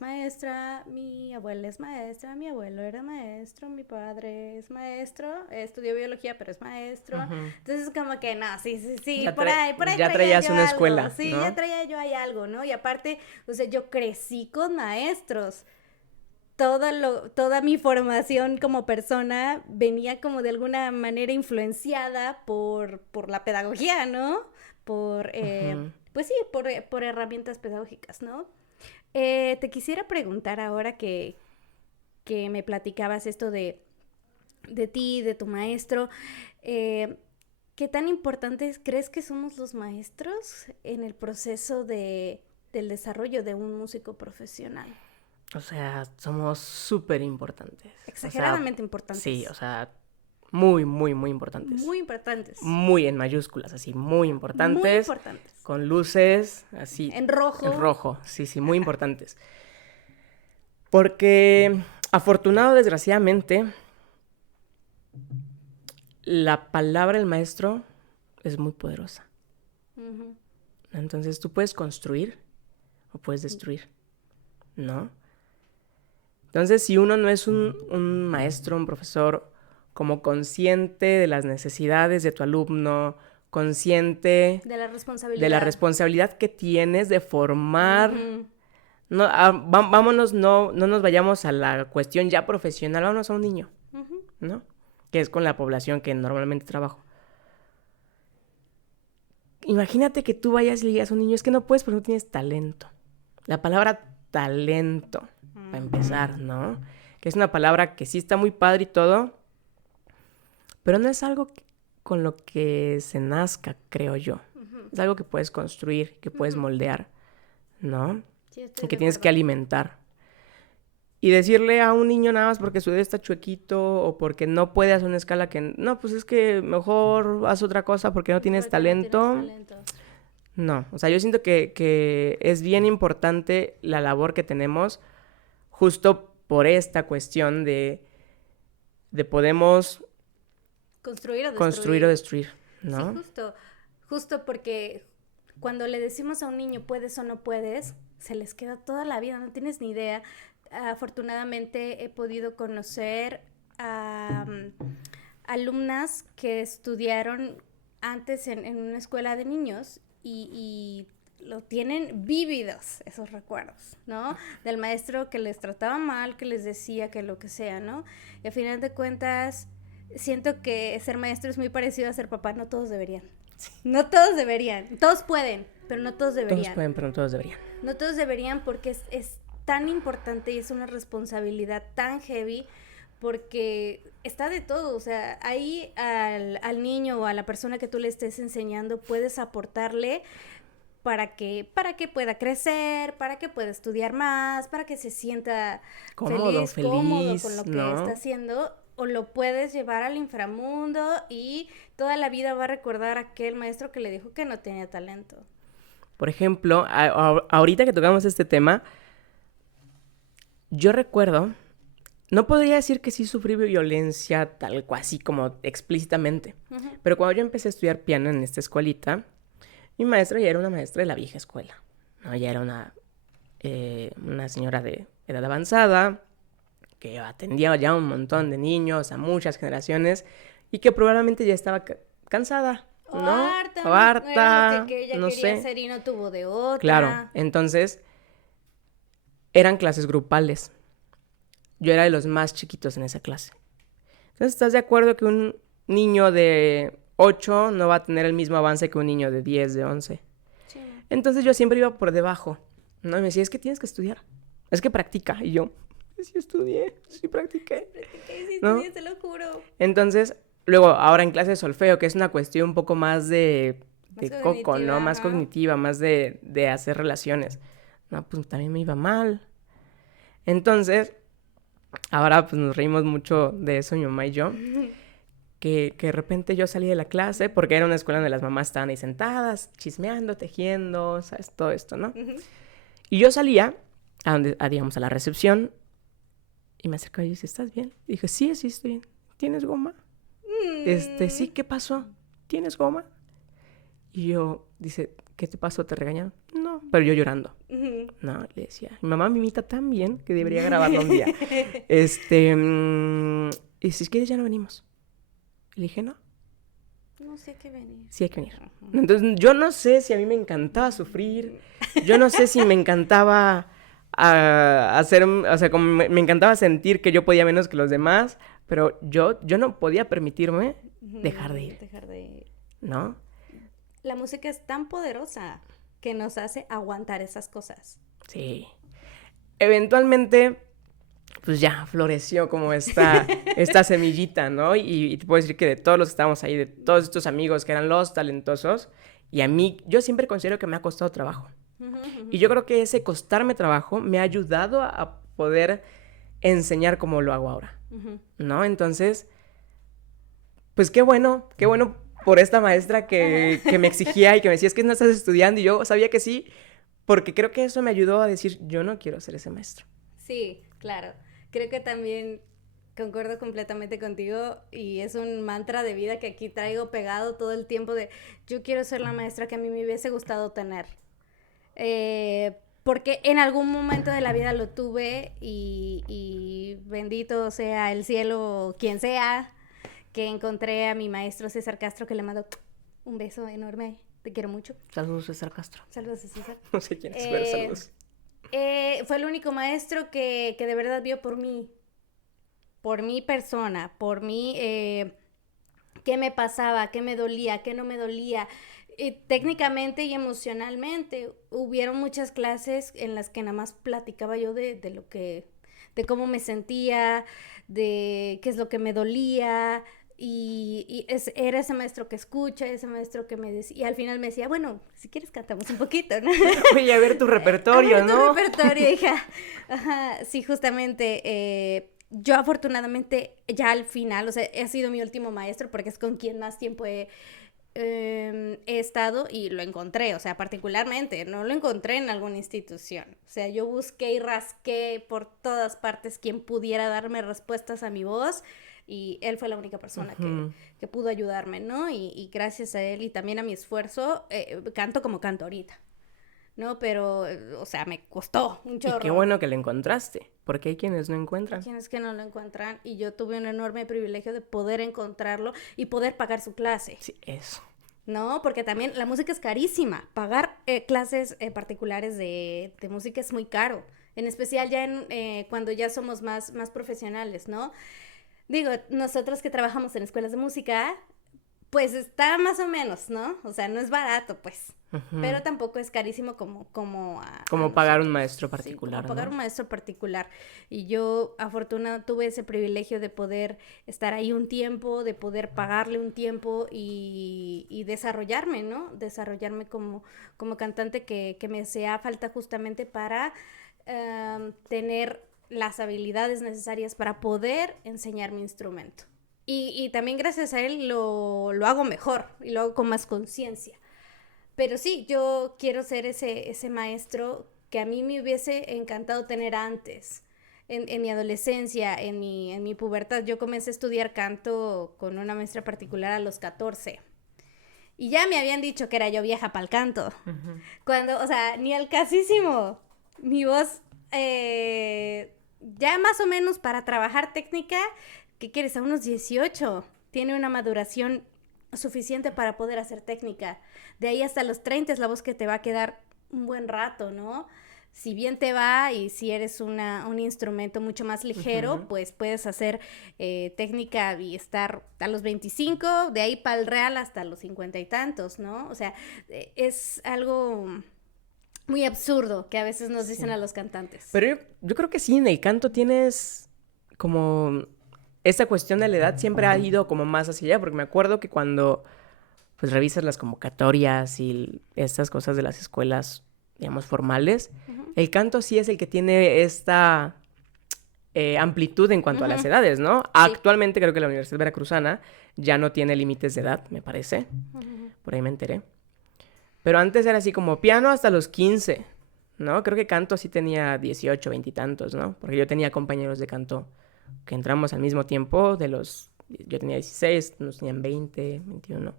maestra, mi abuela es maestra, mi abuelo era maestro, mi padre es maestro, estudió biología, pero es maestro. Entonces, como que no, sí, por ahí ya traías una escuela, sí, ¿no? Ya traía yo ahí algo, ¿no? Y aparte, o sea, yo crecí con maestros. Toda mi formación como persona venía como de alguna manera influenciada por la pedagogía, ¿no? Pues sí, por herramientas pedagógicas, ¿no? Te quisiera preguntar ahora que me platicabas esto de ti, de tu maestro, ¿qué tan importantes crees que somos los maestros en el proceso del desarrollo de un músico profesional? O sea, somos súper importantes. Exageradamente importantes. Sí, o sea, muy, muy, muy importantes. Muy importantes. Muy en mayúsculas, así, muy importantes. Muy importantes. Con luces, así. En rojo. En rojo, sí, muy importantes. Porque, afortunado, desgraciadamente, la palabra del maestro es muy poderosa. Entonces, tú puedes construir o puedes destruir, ¿no? Entonces, si uno no es un maestro, un profesor, como consciente de las necesidades de tu alumno, consciente de la responsabilidad que tienes de formar. No, vámonos, no nos vayamos a la cuestión ya profesional, vámonos a un niño, ¿no? Que es con la población que normalmente trabajo. Imagínate que tú vayas y le digas a un niño, es que no puedes porque no tienes talento. La palabra talento, para empezar, ¿no? Que es una palabra que sí está muy padre y todo, pero no es algo con lo que se nazca, creo yo. Es algo que puedes construir, que puedes moldear, ¿no? Sí, y que tienes que alimentar. Y decirle a un niño nada más porque su dedo está chuequito o porque no puede hacer una escala que... No, pues es que mejor haz otra cosa porque no tienes talento. No, o sea, yo siento que es bien importante la labor que tenemos justo por esta cuestión de podemos construir o destruir, ¿no? Sí, justo porque cuando le decimos a un niño puedes o no puedes, se les queda toda la vida, no tienes ni idea. Afortunadamente he podido conocer a alumnas que estudiaron antes en una escuela de niños y lo tienen vívidos esos recuerdos, ¿no? Del maestro que les trataba mal, que les decía que lo que sea, ¿no? Y al final de cuentas, siento que ser maestro es muy parecido a ser papá, no todos deberían. No todos deberían, todos pueden, pero no todos deberían. Todos pueden, pero no todos deberían. No todos deberían porque es tan importante y es una responsabilidad tan heavy porque está de todo, o sea, ahí al niño o a la persona que tú le estés enseñando puedes aportarle para que pueda crecer, para que pueda estudiar más, para que se sienta cómodo con lo que está haciendo, o lo puedes llevar al inframundo y toda la vida va a recordar a aquel maestro que le dijo que no tenía talento. Por ejemplo, ahorita que tocamos este tema, yo recuerdo, no podría decir que sí sufrí violencia tal cual, así como explícitamente, pero cuando yo empecé a estudiar piano en esta escuelita, mi maestra ya era una maestra de la vieja escuela, ¿no? Ya era una señora de edad avanzada, que atendía ya a un montón de niños, a muchas generaciones, y que probablemente ya estaba cansada, ¿no? O harta, era lo que ella no quería sé. hacer y no tuvo de otra. Claro, entonces eran clases grupales. Yo era de los más chiquitos en esa clase. Entonces, ¿estás de acuerdo que un niño de 8 no va a tener el mismo avance que un niño de 10, de 11? Sí. Entonces yo siempre iba por debajo, ¿no? Y me decía, es que tienes que estudiar, es que practica. Y yo, sí estudié, sí practiqué. Sí, ¿no? estudié, te lo juro. Entonces, luego, ahora en clase de solfeo, que es una cuestión un poco más de coco, ¿no? Más cognitiva, más de hacer relaciones. No, pues también me iba mal. Entonces, ahora pues nos reímos mucho de eso, mi mamá y yo. Que de repente yo salí de la clase, porque era una escuela donde las mamás estaban ahí sentadas, chismeando, tejiendo, ¿sabes? Todo esto, ¿no? Y yo salía digamos, a la recepción, y me acercaba y dije, ¿estás bien? Y dije, sí, estoy bien. ¿Tienes goma? Sí, ¿qué pasó? ¿Tienes goma? Y yo, dice, ¿qué te pasó? ¿Te regañaron? No, pero yo llorando. No, le decía, mi mamá me imita tan bien que debería grabarlo un día. Y si quieres ya no venimos. Le dije, no. No sé qué venir. Sí hay que venir. Entonces, yo no sé si a mí me encantaba sufrir. Yo no sé si me encantaba hacer... O sea, como me encantaba sentir que yo podía menos que los demás. Pero yo no podía permitirme dejar de ir. ¿No? La música es tan poderosa que nos hace aguantar esas cosas. Sí. Eventualmente, pues ya floreció como esta semillita, ¿no? Y te puedo decir que de todos los que estábamos ahí, de todos estos amigos que eran los talentosos, y a mí, yo siempre considero que me ha costado trabajo. Y yo creo que ese costarme trabajo me ha ayudado a poder enseñar como lo hago ahora, ¿no? Entonces, pues qué bueno por esta maestra que me exigía y que me decía, es que no estás estudiando, y yo sabía que sí, porque creo que eso me ayudó a decir, yo no quiero ser ese maestro. Sí, claro. Creo que también concuerdo completamente contigo y es un mantra de vida que aquí traigo pegado todo el tiempo de yo quiero ser la maestra que a mí me hubiese gustado tener. Porque en algún momento de la vida lo tuve y bendito sea el cielo, quien sea, que encontré a mi maestro César Castro, que le mando un beso enorme. Te quiero mucho. Saludos, César Castro. Saludos, César. No sé quién es, pero saludos. Fue el único maestro que de verdad vio por mi persona, por mí, qué me pasaba, qué me dolía, qué no me dolía. Técnicamente y emocionalmente, hubieron muchas clases en las que nada más platicaba yo de cómo me sentía, de qué es lo que me dolía, Era ese maestro que escucha, ese maestro que me decía, y al final me decía, bueno, si quieres cantamos un poquito, ¿no? Oye, a ver tu repertorio, a ver ¿no? tu repertorio, hija. Ajá, sí, justamente, yo afortunadamente ya al final, o sea, he sido mi último maestro porque es con quien más tiempo he estado y lo encontré, o sea, particularmente, no lo encontré en alguna institución. O sea, yo busqué y rasqué por todas partes quien pudiera darme respuestas a mi voz y él fue la única persona que pudo ayudarme, ¿no? Y gracias a él y también a mi esfuerzo, canto como canto ahorita, ¿no? Pero, o sea, me costó un Y chorro. qué bueno que lo encontraste, porque hay quienes no encuentran. Hay quienes que no lo encuentran y yo tuve un enorme privilegio de poder encontrarlo y poder pagar su clase. Sí, eso. No, porque también la música es carísima. Pagar clases particulares de música es muy caro. En especial ya cuando ya somos más profesionales, ¿no? Digo, nosotros que trabajamos en escuelas de música, pues está más o menos, ¿no? O sea, no es barato, pues. Pero tampoco es carísimo como Como pagar un maestro particular, sí, como pagar ¿no? un maestro particular. Y yo, afortunadamente, tuve ese privilegio de poder estar ahí un tiempo, de poder pagarle un tiempo y desarrollarme, ¿no? Desarrollarme como cantante que me hacía falta justamente para tener las habilidades necesarias para poder enseñar mi instrumento. Y también gracias a él lo hago mejor y lo hago con más conciencia. Pero sí, yo quiero ser ese maestro que a mí me hubiese encantado tener antes. En mi adolescencia, en mi pubertad, yo comencé a estudiar canto con una maestra particular a los 14. Y ya me habían dicho que era yo vieja para el canto. Cuando, o sea, ni al casísimo. Mi voz, ya más o menos para trabajar técnica, ¿qué quieres? A unos 18. Tiene una maduración suficiente para poder hacer técnica. De ahí hasta los 30 es la voz que te va a quedar un buen rato, ¿no? Si bien te va y si eres un instrumento mucho más ligero, pues puedes hacer técnica y estar a los 25, de ahí para el real hasta los 50 y tantos, ¿no? O sea, es algo muy absurdo que a veces nos dicen a los cantantes. Pero yo creo que sí, en el canto tienes como... Esta cuestión de la edad siempre ha ido como más hacia allá, porque me acuerdo que cuando pues revisas las convocatorias y estas cosas de las escuelas, digamos, formales, el canto sí es el que tiene esta amplitud en cuanto a las edades, ¿no? Sí. Actualmente creo que la Universidad Veracruzana ya no tiene límites de edad, me parece. Por ahí me enteré. Pero antes era así como piano hasta los 15, ¿no? Creo que canto sí tenía 18, 20 y tantos, ¿no? Porque yo tenía compañeros de canto que entramos al mismo tiempo, yo tenía 16, nos tenían 20, 21.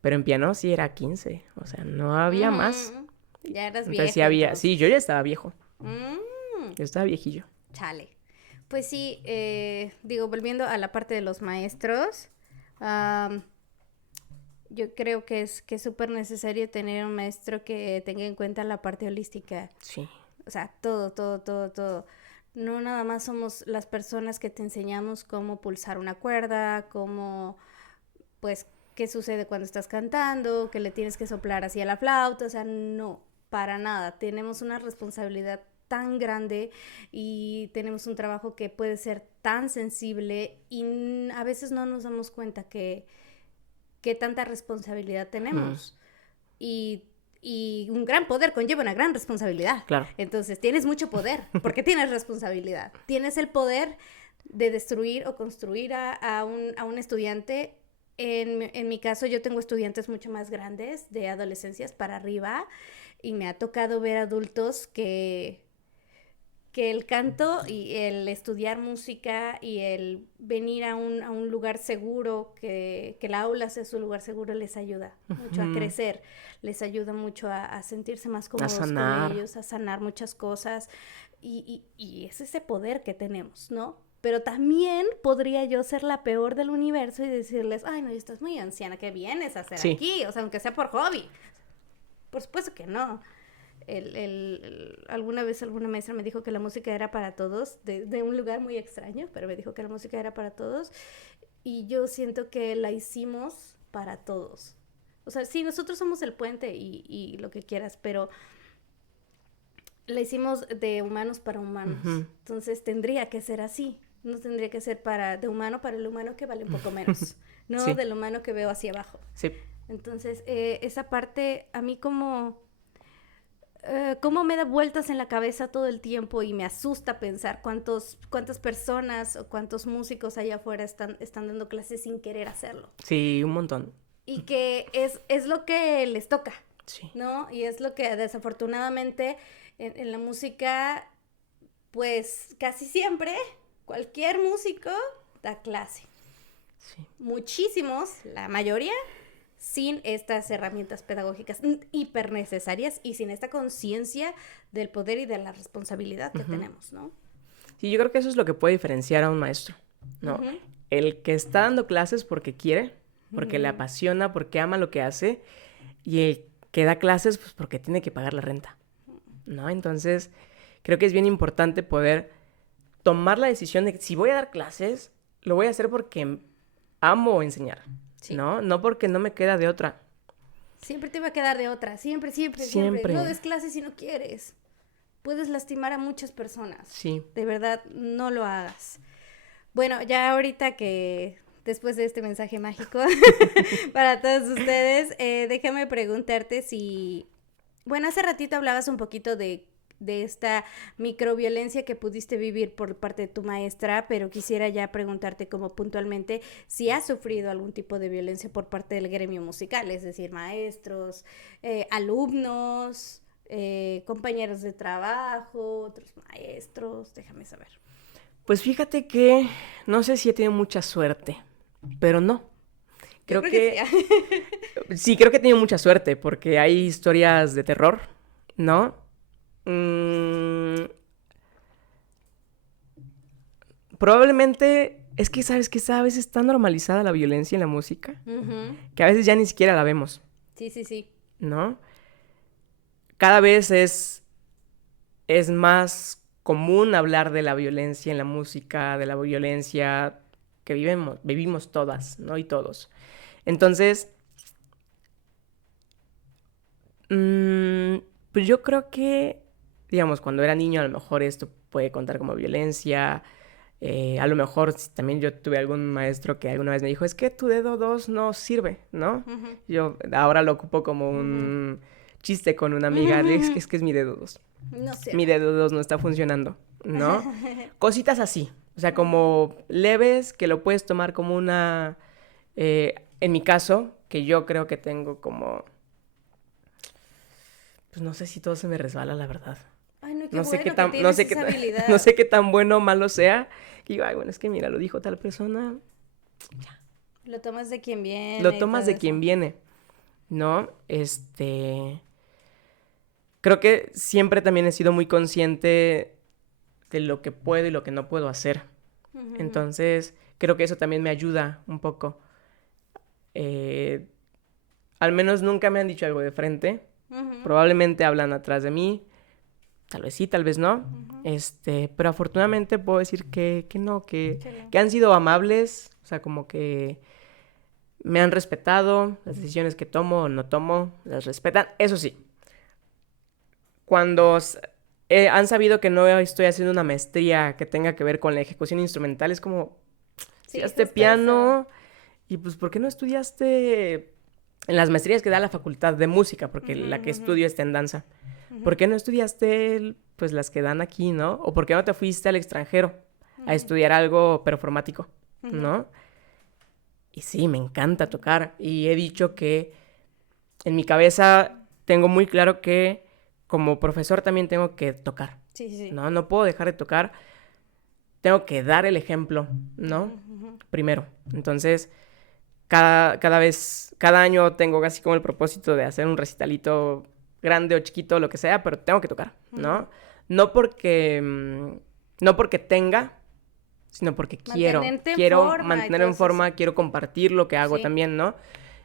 Pero en piano sí era 15, o sea, no había más. Ya eras entonces, viejo. Sí había, entonces. Sí, yo ya estaba viejo. Yo estaba viejillo. Chale. Pues sí, digo, volviendo a la parte de los maestros, yo creo que es súper necesario tener un maestro que tenga en cuenta la parte holística. Sí. O sea, todo. No nada más somos las personas que te enseñamos cómo pulsar una cuerda, cómo, pues, qué sucede cuando estás cantando, que le tienes que soplar hacia la flauta, o sea, no, para nada. Tenemos una responsabilidad tan grande y tenemos un trabajo que puede ser tan sensible y a veces no nos damos cuenta que tanta responsabilidad tenemos. Y un gran poder conlleva una gran responsabilidad. Claro. Entonces, tienes mucho poder, porque tienes responsabilidad. Tienes el poder de destruir o construir a un estudiante. En mi caso, yo tengo estudiantes mucho más grandes, de adolescencias para arriba, y me ha tocado ver adultos que el canto y el estudiar música y el venir a un lugar seguro, que la aula sea su lugar seguro, les ayuda mucho a crecer, les ayuda mucho a sentirse más cómodos con ellos, a sanar muchas cosas, y es ese poder que tenemos, ¿no? Pero también podría yo ser la peor del universo y decirles, ay, no, estás muy anciana, ¿qué vienes a hacer aquí? O sea, aunque sea por hobby. Por supuesto que no. Alguna vez alguna maestra me dijo que la música era para todos, de un lugar muy extraño, pero me dijo que la música era para todos, y yo siento que la hicimos para todos. O sea, sí, nosotros somos el puente y lo que quieras, pero la hicimos de humanos para humanos. Entonces tendría que ser así. No tendría que ser de humano para el humano que vale un poco menos, no Sí. del humano que veo hacia abajo. Sí. Entonces, esa parte a mí como me da vueltas en la cabeza todo el tiempo y me asusta pensar cuántas personas o cuántos músicos allá afuera están dando clases sin querer hacerlo. Sí, un montón. Y que es lo que les toca, Sí. ¿no? Y es lo que desafortunadamente en la música, pues casi siempre cualquier músico da clase. Sí. Muchísimos, la mayoría, sin estas herramientas pedagógicas hiper necesarias y sin esta conciencia del poder y de la responsabilidad que tenemos, ¿no? Sí, yo creo que eso es lo que puede diferenciar a un maestro, ¿no? El que está dando clases porque quiere, porque le apasiona, porque ama lo que hace, y el que da clases pues porque tiene que pagar la renta, ¿no? Entonces, creo que es bien importante poder tomar la decisión de que si voy a dar clases, lo voy a hacer porque amo enseñar, Sí. ¿no? No porque no me queda de otra. Siempre te va a quedar de otra, siempre. No des clases si no quieres. Puedes lastimar a muchas personas. Sí. De verdad, no lo hagas. Bueno, ya ahorita que después de este mensaje mágico para todos ustedes, déjame preguntarte si... Bueno, hace ratito hablabas un poquito de esta microviolencia que pudiste vivir por parte de tu maestra, pero quisiera ya preguntarte como puntualmente si has sufrido algún tipo de violencia por parte del gremio musical, es decir, maestros, alumnos, compañeros de trabajo, otros maestros, déjame saber. Pues fíjate que no sé si he tenido mucha suerte, pero no. Creo que sí, creo que he tenido mucha suerte porque hay historias de terror, ¿no? Probablemente es que sabes que a veces está normalizada la violencia en la música, que a veces ya ni siquiera la vemos. Sí. ¿No? Cada vez es más común hablar de la violencia en la música, de la violencia que vivimos todas, ¿no? Y todos. Entonces, pues yo creo que, digamos, cuando era niño a lo mejor esto puede contar como violencia. A lo mejor también yo tuve algún maestro que alguna vez me dijo, es que tu dedo 2 no sirve, ¿no? Yo ahora lo ocupo como un chiste con una amiga, es que es mi dedo 2. No sé. Mi dedo 2 no está funcionando, ¿no? Cositas así, o sea, como leves que lo puedes tomar como una... en mi caso, que yo creo que tengo como... Pues no sé si todo se me resbala, la verdad. Ay, no, qué No sé bueno qué tan, que no tienes sé esa habilidad. no sé qué tan bueno o malo sea. Que digo, ay, bueno, es que mira, lo dijo tal persona. Lo tomas de quien viene. Lo y tomas todo de eso. quien viene, ¿no? Creo que siempre también he sido muy consciente de lo que puedo y lo que no puedo hacer. Entonces, creo que eso también me ayuda un poco. Al menos nunca me han dicho algo de frente. Probablemente hablan atrás de mí. Tal vez sí, tal vez no. Pero afortunadamente puedo decir que no, que han sido amables. O sea, como que me han respetado. Las decisiones que tomo o no tomo, las respetan. Eso sí, cuando han sabido que no estoy haciendo una maestría que tenga que ver con la ejecución instrumental, es como, estudiaste piano, y pues, ¿por qué no estudiaste en las maestrías que da la facultad de música? Porque la que estudio está en danza. ¿Por qué no estudiaste, pues, las que dan aquí, no? ¿O por qué no te fuiste al extranjero a estudiar algo performático, no? Y sí, me encanta tocar. Y he dicho que en mi cabeza tengo muy claro que como profesor también tengo que tocar. Sí. ¿No? No puedo dejar de tocar. Tengo que dar el ejemplo, ¿no? Primero. Entonces, cada año tengo casi como el propósito de hacer un recitalito grande o chiquito, lo que sea, pero tengo que tocar, ¿no? No porque tenga, sino porque quiero mantenerme en forma, quiero compartir lo que hago también, ¿no?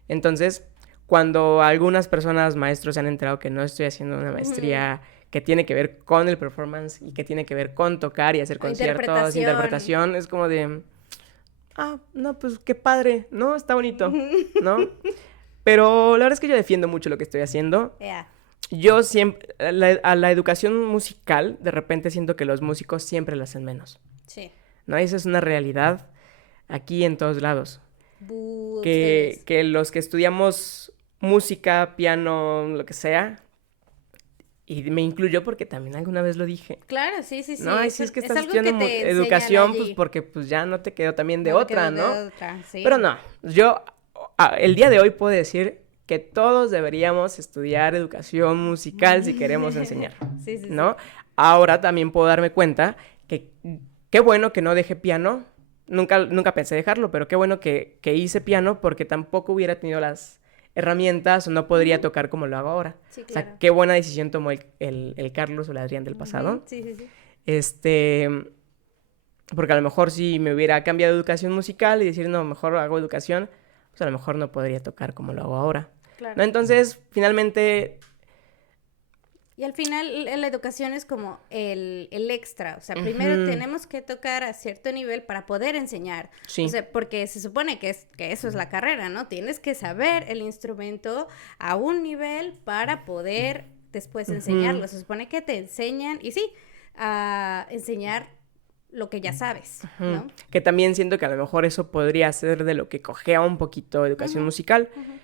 Entonces, cuando algunas personas, maestros, se han enterado que no estoy haciendo una maestría que tiene que ver con el performance y que tiene que ver con tocar y hacer conciertos, interpretación, es como de, no, pues qué padre, ¿no? Está bonito, ¿no? Pero la verdad es que yo defiendo mucho lo que estoy haciendo. Yo siempre, a la educación musical, de repente siento que los músicos siempre la hacen menos. Sí. ¿no? Esa es una realidad aquí en todos lados. Ustedes. Que los que estudiamos música, piano, lo que sea, y me incluyo porque también alguna vez lo dije. Claro, sí, sí, sí. No, ay, sí es que Es estás algo que estudiando te enseñan educación, pues allí. porque pues ya no te quedó también de No me otra, quedo ¿no? de otra, Pero sí. no, yo el día de hoy puedo decir que todos deberíamos estudiar educación musical si queremos enseñar, Sí, sí, sí. ¿no? Ahora también puedo darme cuenta que qué bueno que no dejé piano. Nunca pensé dejarlo, pero qué bueno que hice piano porque tampoco hubiera tenido las herramientas o no podría tocar como lo hago ahora. Sí, O sea, claro. qué buena decisión tomó el Carlos o el Adrián del pasado. Sí, sí, sí. Este, porque a lo mejor si me hubiera cambiado de educación musical y decir, no, mejor hago educación, pues a lo mejor no podría tocar como lo hago ahora. Claro. ¿No? Entonces, finalmente, Y al final la educación es como el extra, o sea, primero ujú, tenemos que tocar a cierto nivel para poder enseñar, o sí, sea, porque se supone que eso es la carrera, ¿no? Tienes que saber el instrumento a un nivel para poder después ujú, enseñarlo, se supone que te enseñan, y sí, a enseñar lo que ya sabes, ujú. ¿no? Que también siento que a lo mejor eso podría ser de lo que cojea un poquito educación Ujú, musical. ujú.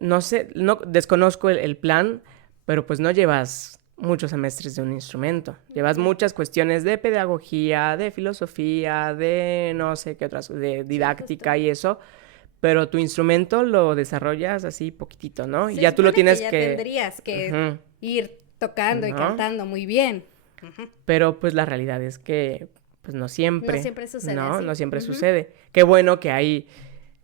No sé, no desconozco el plan, pero pues no llevas muchos semestres de un instrumento. Llevas Mm, muchas cuestiones de pedagogía, de filosofía, de no sé qué otras, de sí, justo. didáctica y eso, pero tu instrumento lo desarrollas así poquitito, ¿no? Y Se ya tú lo supone que tienes ya que... tendrías que Ujú, ir tocando y ¿no? cantando muy bien. Ujú. Pero pues la realidad es que pues no No siempre, siempre sucede ¿no? No así. siempre Ujú. sucede. Qué bueno que hay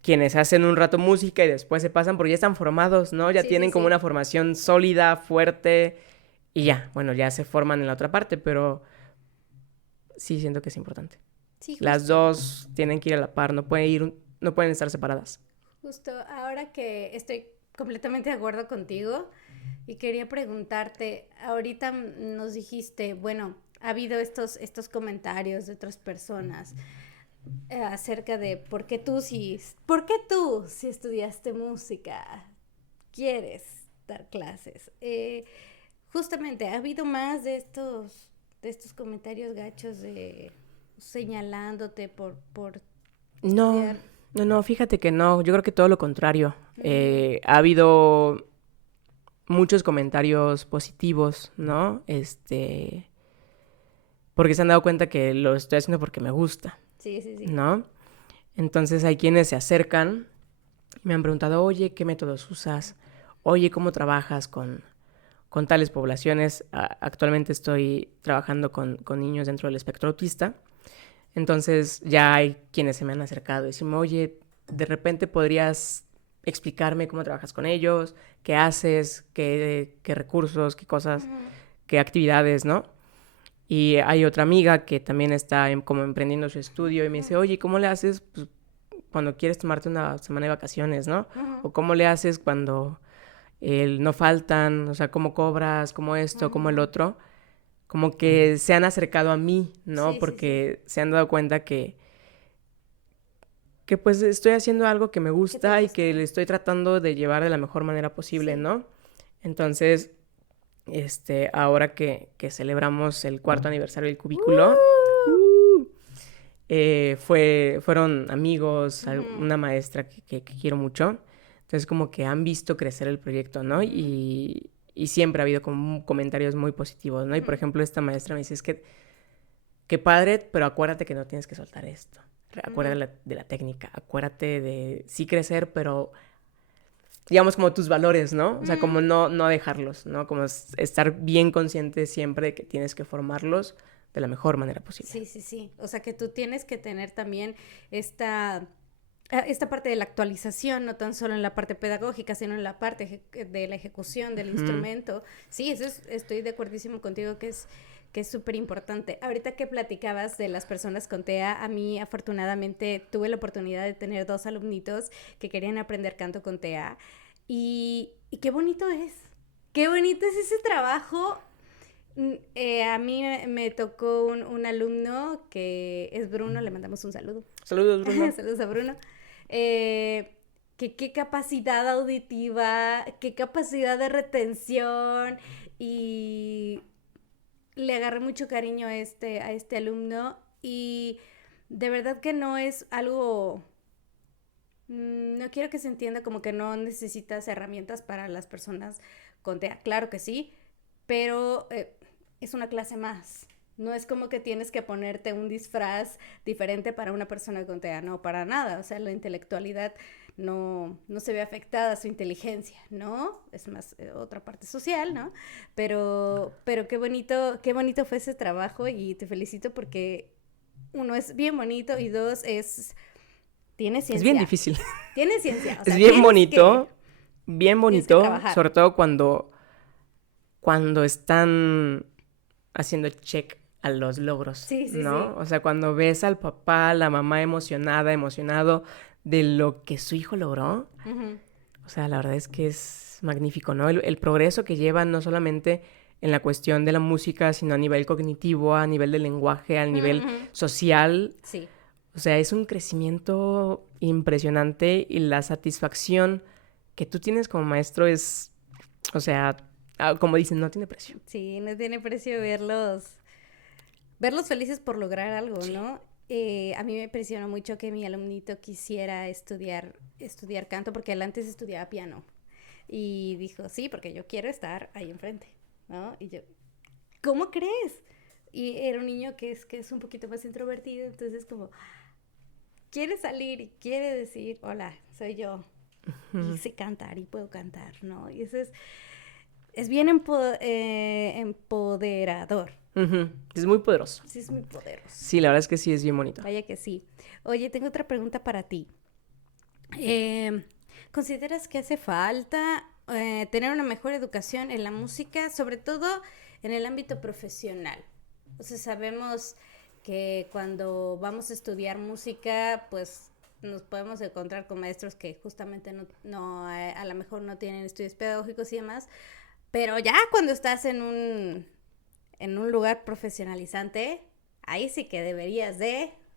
quienes hacen un rato música y después se pasan porque ya están formados, ¿no? Ya Sí, sí, tienen como sí. una formación sólida, fuerte y ya, bueno, ya se forman en la otra parte, pero sí siento que es importante. Sí, Las justo. dos tienen que ir a la par, no pueden estar separadas. Justo. Ahora que estoy completamente de acuerdo contigo y quería preguntarte, ahorita nos dijiste, bueno, ha habido estos comentarios de otras personas acerca de por qué tú si estudiaste música quieres dar clases. Justamente, ¿ha habido más de estos comentarios gachos de señalándote por No, estudiar? no, fíjate que no, yo creo que todo lo contrario. Mm, Ha habido muchos comentarios positivos, ¿no? Porque se han dado cuenta que lo estoy haciendo porque me gusta, sí, sí, sí. ¿no? Entonces hay quienes se acercan y me han preguntado, oye, ¿qué métodos usas? Oye, ¿cómo trabajas con tales poblaciones? Actualmente estoy trabajando con niños dentro del espectro autista. Entonces ya hay quienes se me han acercado y decirme, oye, de repente podrías explicarme cómo trabajas con ellos, qué haces, qué recursos, qué cosas, Ujú, qué actividades, ¿no? Y hay otra amiga que también está como emprendiendo su estudio y me dice, oye, ¿cómo le haces pues, cuando quieres tomarte una semana de vacaciones, ¿no? ujú, O cómo le haces cuando no faltan, o sea, cómo cobras, cómo esto, cómo el ujú. otro. Como que se han acercado a mí, ¿no? Sí, sí, sí. Porque se han dado cuenta que pues estoy haciendo algo que me ¿Qué te gusta y que gusta? le estoy tratando de llevar de la mejor manera posible, Sí. ¿no? Entonces, ahora que celebramos el cuarto aniversario del cubículo, ¡Uh! uh, fueron amigos, Ujú, una maestra que quiero mucho. Entonces, como que han visto crecer el proyecto, ¿no? ujú, Y siempre ha habido como comentarios muy positivos, ¿no? Y por ujú, ejemplo, esta maestra me dice, es que, qué padre, pero acuérdate que no tienes que soltar esto. Acuérdate ujú. de la técnica, acuérdate de sí crecer, pero digamos como tus valores, ¿no? O sea, como Mm, no dejarlos, ¿no? Como estar bien consciente siempre de que tienes que formarlos de la mejor manera posible. sí, sí, sí. O sea que tú tienes que tener también esta parte de la actualización, no tan solo en la parte pedagógica, sino en la parte de la ejecución del Ujú. instrumento. Sí, estoy de acuerdísimo contigo que es súper importante. Ahorita que platicabas de las personas con TEA, a mí afortunadamente tuve la oportunidad de tener 2 alumnitos que querían aprender canto con TEA y qué bonito es. Qué bonito es ese trabajo. A mí me tocó un alumno que es Bruno, le mandamos un saludo. Saludos, Bruno. Saludos a Bruno. Eh, qué capacidad auditiva, qué capacidad de retención y le agarré mucho cariño a este alumno Y de verdad que no es algo... No quiero que se entienda como que no necesitas herramientas para las personas con TEA. Claro que sí, pero es una clase más. No es como que tienes que ponerte un disfraz diferente para una persona con TEA, no, para nada. O sea, la intelectualidad no se ve afectada, su inteligencia, ¿no? Es más otra parte social, ¿no? Pero qué bonito fue ese trabajo y te felicito porque uno es bien bonito y dos tiene ciencia. Es bien difícil. Tiene ciencia. O sea, es bien bonito, trabajar. sobre todo cuando están haciendo check a los logros, sí, ¿no? Sí. O sea, cuando ves al papá, la mamá emocionado de lo que su hijo logró, Uh-huh. o sea, la verdad es que es magnífico, ¿no? El progreso que llevan no solamente en la cuestión de la música, sino a nivel cognitivo, a nivel del lenguaje, a nivel social. Sí. O sea, es un crecimiento impresionante y la satisfacción que tú tienes como maestro es, o sea, como dicen, no tiene precio. Sí, no tiene precio verlos felices por lograr algo, sí. ¿No? A mí me impresionó mucho que mi alumnito quisiera estudiar canto porque él antes estudiaba piano y dijo, sí, porque yo quiero estar ahí enfrente, ¿no? Y yo, ¿cómo crees? Y era un niño que es un poquito más introvertido, entonces como quiere salir y quiere decir, hola, soy yo, y sé cantar y puedo cantar, ¿no? Y eso es bien empoderador. Uh-huh. Es muy poderoso. Sí, es muy poderoso. Sí, la verdad es que sí, es bien bonito. Vaya que sí. Oye, tengo otra pregunta para ti. ¿Consideras que hace falta tener una mejor educación en la música, sobre todo en el ámbito profesional? O sea, sabemos que cuando vamos a estudiar música, pues nos podemos encontrar con maestros que justamente no a lo mejor no tienen estudios pedagógicos y demás, pero ya cuando estás en un lugar profesionalizante, ahí sí que deberías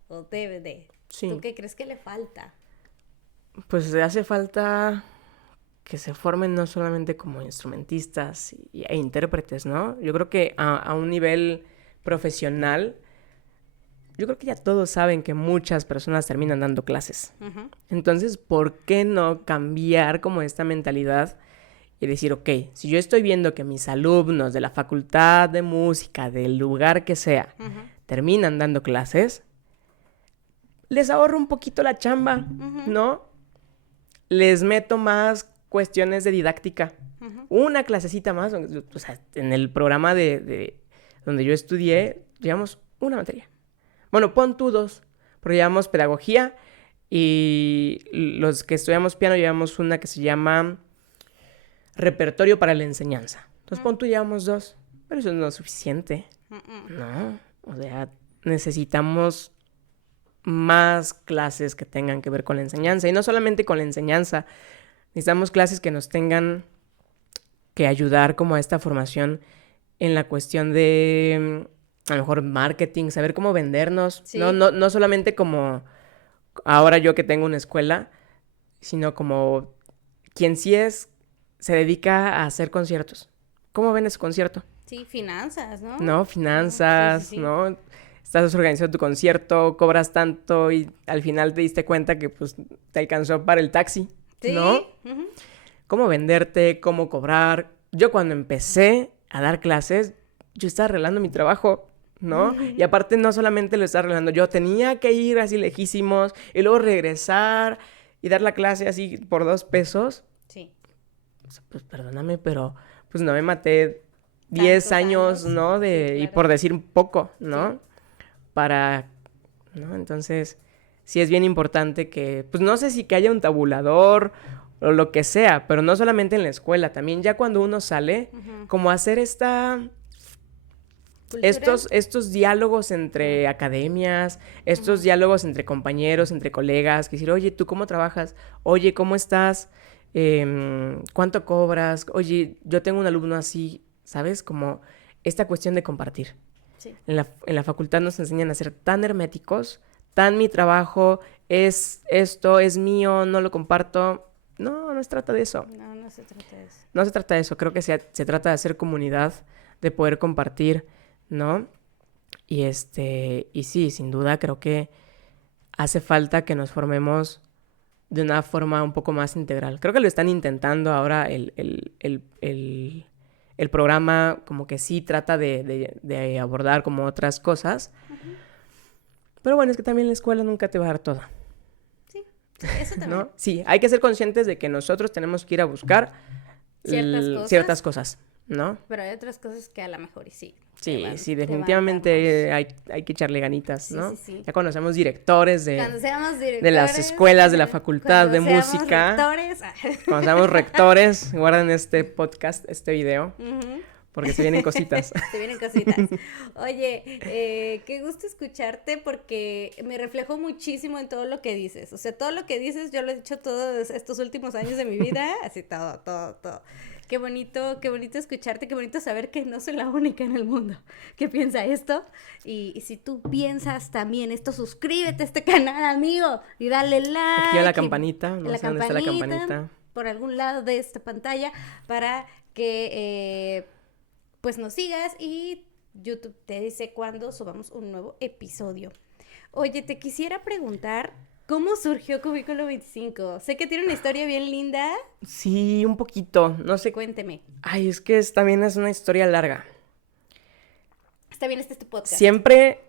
o debe de. Sí. ¿Tú qué crees que le falta? Pues hace falta que se formen no solamente como instrumentistas e intérpretes, ¿no? Yo creo que a un nivel profesional, yo creo que ya todos saben que muchas personas terminan dando clases. Uh-huh. Entonces, ¿por qué no cambiar como esta mentalidad y decir, ok, si yo estoy viendo que mis alumnos de la facultad de música, del lugar que sea, terminan dando clases, les ahorro un poquito la chamba, ¿no? Les meto más cuestiones de didáctica. Una clasecita más, o sea, en el programa de donde yo estudié, llevamos una materia. Bueno, pon tú 2, pero llevamos pedagogía y los que estudiamos piano llevamos una que se llama repertorio para la enseñanza. Entonces, pon tú, llevamos 2. Pero eso no es suficiente. No, o sea, necesitamos más clases que tengan que ver con la enseñanza. Y no solamente con la enseñanza. Necesitamos clases que nos tengan que ayudar como a esta formación en la cuestión de, a lo mejor, marketing, saber cómo vendernos. Sí. No solamente como ahora yo que tengo una escuela, sino como quien sí se dedica a hacer conciertos. ¿Cómo vendes concierto? Sí, finanzas, ¿no? No, finanzas, sí. ¿No? Estás organizando tu concierto, cobras tanto y al final te diste cuenta que pues te alcanzó para el taxi, sí. ¿No? Uh-huh. ¿Cómo venderte? ¿Cómo cobrar? Yo cuando empecé a dar clases, yo estaba arreglando mi trabajo, ¿no? Uh-huh. Y aparte no solamente lo estaba arreglando, yo tenía que ir así lejísimos y luego regresar y dar la clase así por $2. Sí. Pues perdóname, pero pues no me maté 10 años, ¿no? Sí, claro. Y por decir poco, ¿no? Sí. ¿No? Entonces, sí es bien importante que, pues no sé si que haya un tabulador o lo que sea, pero no solamente en la escuela, también ya cuando uno sale, como hacer estos diálogos entre academias, estos diálogos entre compañeros, entre colegas, que decir, oye, ¿tú cómo trabajas? Oye, ¿cómo estás? ¿Cuánto cobras? Oye, yo tengo un alumno así, ¿sabes? Como esta cuestión de compartir. Sí. En la facultad nos enseñan a ser tan herméticos, tan mi trabajo, es esto, es mío, no lo comparto. No se trata de eso. No se trata de eso. No se trata de eso, creo que se trata de hacer comunidad, de poder compartir, ¿no? Y sí, sin duda creo que hace falta que nos formemos de una forma un poco más integral. Creo que lo están intentando ahora el programa, como que sí trata de abordar como otras cosas. Ujú. Pero bueno, es que también la escuela nunca te va a dar todo, Sí, eso también. ¿no? Sí, hay que ser conscientes de que nosotros tenemos que ir a buscar ciertas cosas, ¿no? Pero hay otras cosas que a lo mejor y sí. Sí, sí, te van definitivamente dando. hay que echarle ganitas, Sí, ¿no? sí, sí. Ya conocemos directores Cuando seamos directores. de las escuelas, de la facultad de cuando música. seamos rectores. Cuando seamos rectores, guarden este podcast, este video, Ujú. porque se vienen cositas. Te vienen cositas. Oye, qué gusto escucharte porque me reflejo muchísimo en todo lo que dices. O sea, todo lo que dices yo lo he dicho todos estos últimos años de mi vida, así todo. Qué bonito escucharte, qué bonito saber que no soy la única en el mundo que piensa esto. Y si tú piensas también esto, suscríbete a este canal, amigo, y dale like. Activa la campanita, no la sé dónde está la campanita. por algún lado de esta pantalla para que pues nos sigas y YouTube te dice cuando subamos un nuevo episodio. Oye, te quisiera preguntar, ¿cómo surgió Cubículo 25? Sé que tiene una historia bien linda. Sí, un poquito, no sé. Cuénteme. Ay, es que también es una historia larga. Está bien, este es tu podcast. Siempre,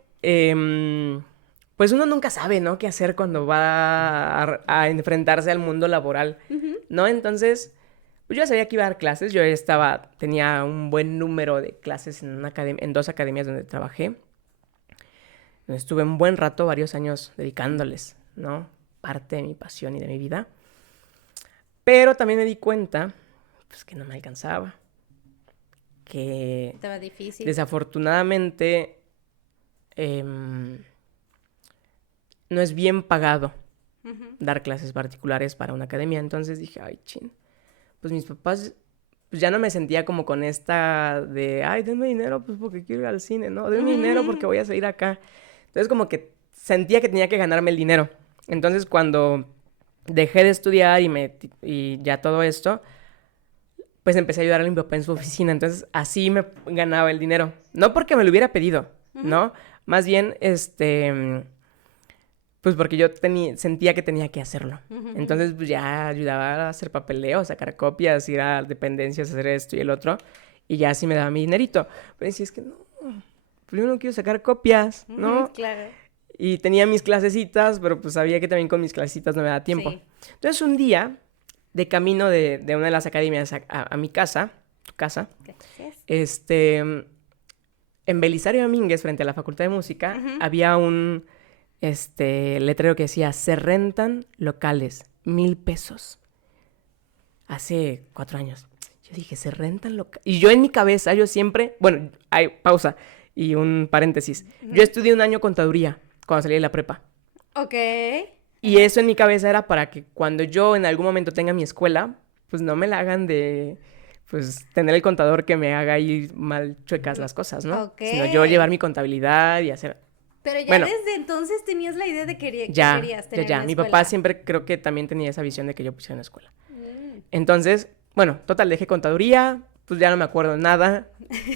pues uno nunca sabe, ¿no? Qué hacer cuando va a enfrentarse al mundo laboral, ¿no? Entonces, pues yo ya sabía que iba a dar clases. Yo tenía un buen número de clases en 2 academias donde trabajé. Estuve un buen rato, varios años dedicándoles, ¿no? Parte de mi pasión y de mi vida. Pero también me di cuenta, pues, que no me alcanzaba. Que estaba difícil. Desafortunadamente no es bien pagado dar clases particulares para una academia. Entonces dije, ay, chin, pues mis papás, pues ya no me sentía como con esta de, ay, denme dinero pues porque quiero ir al cine, ¿no? Denme dinero porque voy a salir acá. Entonces como que sentía que tenía que ganarme el dinero. Entonces cuando dejé de estudiar y ya todo esto, pues empecé a ayudar a mi papá en su oficina. Entonces así me ganaba el dinero. No porque me lo hubiera pedido, ¿no? Más bien, pues porque yo sentía que tenía que hacerlo. Entonces, pues ya ayudaba a hacer papeleo, sacar copias, ir a dependencias, hacer esto y el otro. Y ya así me daba mi dinerito. Pero decía, es que no, pues yo no quiero sacar copias, ¿no? Claro. Y tenía mis clasecitas, pero pues sabía que también con mis clasecitas no me daba tiempo. Sí. Entonces, un día, de camino de una de las academias a mi casa, tu casa, Gracias. en Belisario Domínguez, frente a la Facultad de Música, había un letrero que decía, se rentan locales, 1,000 pesos. Hace 4 años. Yo dije, se rentan locales. Y yo en mi cabeza, yo siempre, bueno, hay pausa y un paréntesis. Yo estudié un año contaduría cuando salí de la prepa. Ok. Y eso en mi cabeza era para que cuando yo en algún momento tenga mi escuela, pues no me la hagan de, pues, tener el contador que me haga ir mal chuecas las cosas, ¿no? Ok. Sino yo llevar mi contabilidad y hacer... Pero ya Bueno, desde entonces tenías la idea de que querías tener ya. una Mi escuela. papá siempre creo que también tenía esa visión de que yo pusiera una escuela. Entonces, bueno, total, dejé contaduría, pues ya no me acuerdo nada,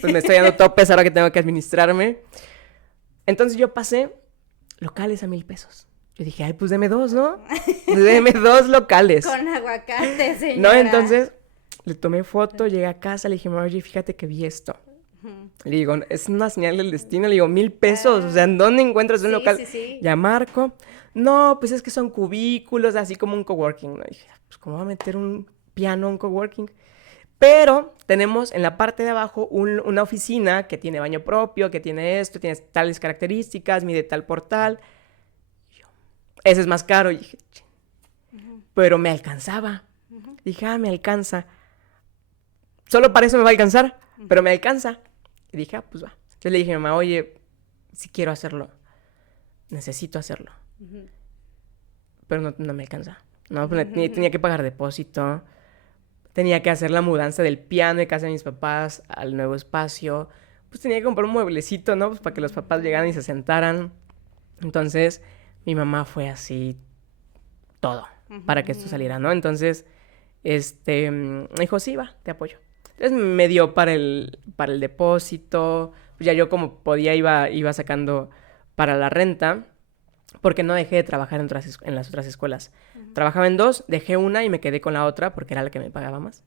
pues me estoy dando topes ahora que tengo que administrarme. Entonces yo pasé locales a 1,000 pesos. Yo dije, ay, pues deme 2, ¿no? Deme 2 locales. Con aguacate, señora. No, entonces le tomé foto, llegué a casa, le dije, oye, fíjate que vi esto. Le digo, es una señal del destino. Le digo, 1,000 pesos. O sea, ¿en dónde encuentras un local? Sí. Ya marco. No, pues es que son cubículos, así como un coworking. ¿No? Dije, pues ¿cómo va a meter un piano a un coworking? Pero tenemos en la parte de abajo una oficina que tiene baño propio, que tiene esto, tiene tales características, mide tal por tal. Ese es más caro. Y dije, pero me alcanzaba. Dije, me alcanza. Solo para eso me va a alcanzar, pero me alcanza. Y dije, pues va. Entonces le dije a mi mamá, oye, si quiero hacerlo, necesito hacerlo. Pero no me alcanza. No, pues tenía que pagar depósito, tenía que hacer la mudanza del piano de casa de mis papás al nuevo espacio, pues tenía que comprar un mueblecito, ¿no? Pues para que los papás llegaran y se sentaran. Entonces, mi mamá fue así todo para que esto saliera, ¿no? Entonces, me dijo, sí, va, te apoyo. Entonces me dio para el depósito, pues ya yo como podía iba sacando para la renta, porque no dejé de trabajar en las otras escuelas. Trabajaba en 2, dejé una y me quedé con la otra porque era la que me pagaba más.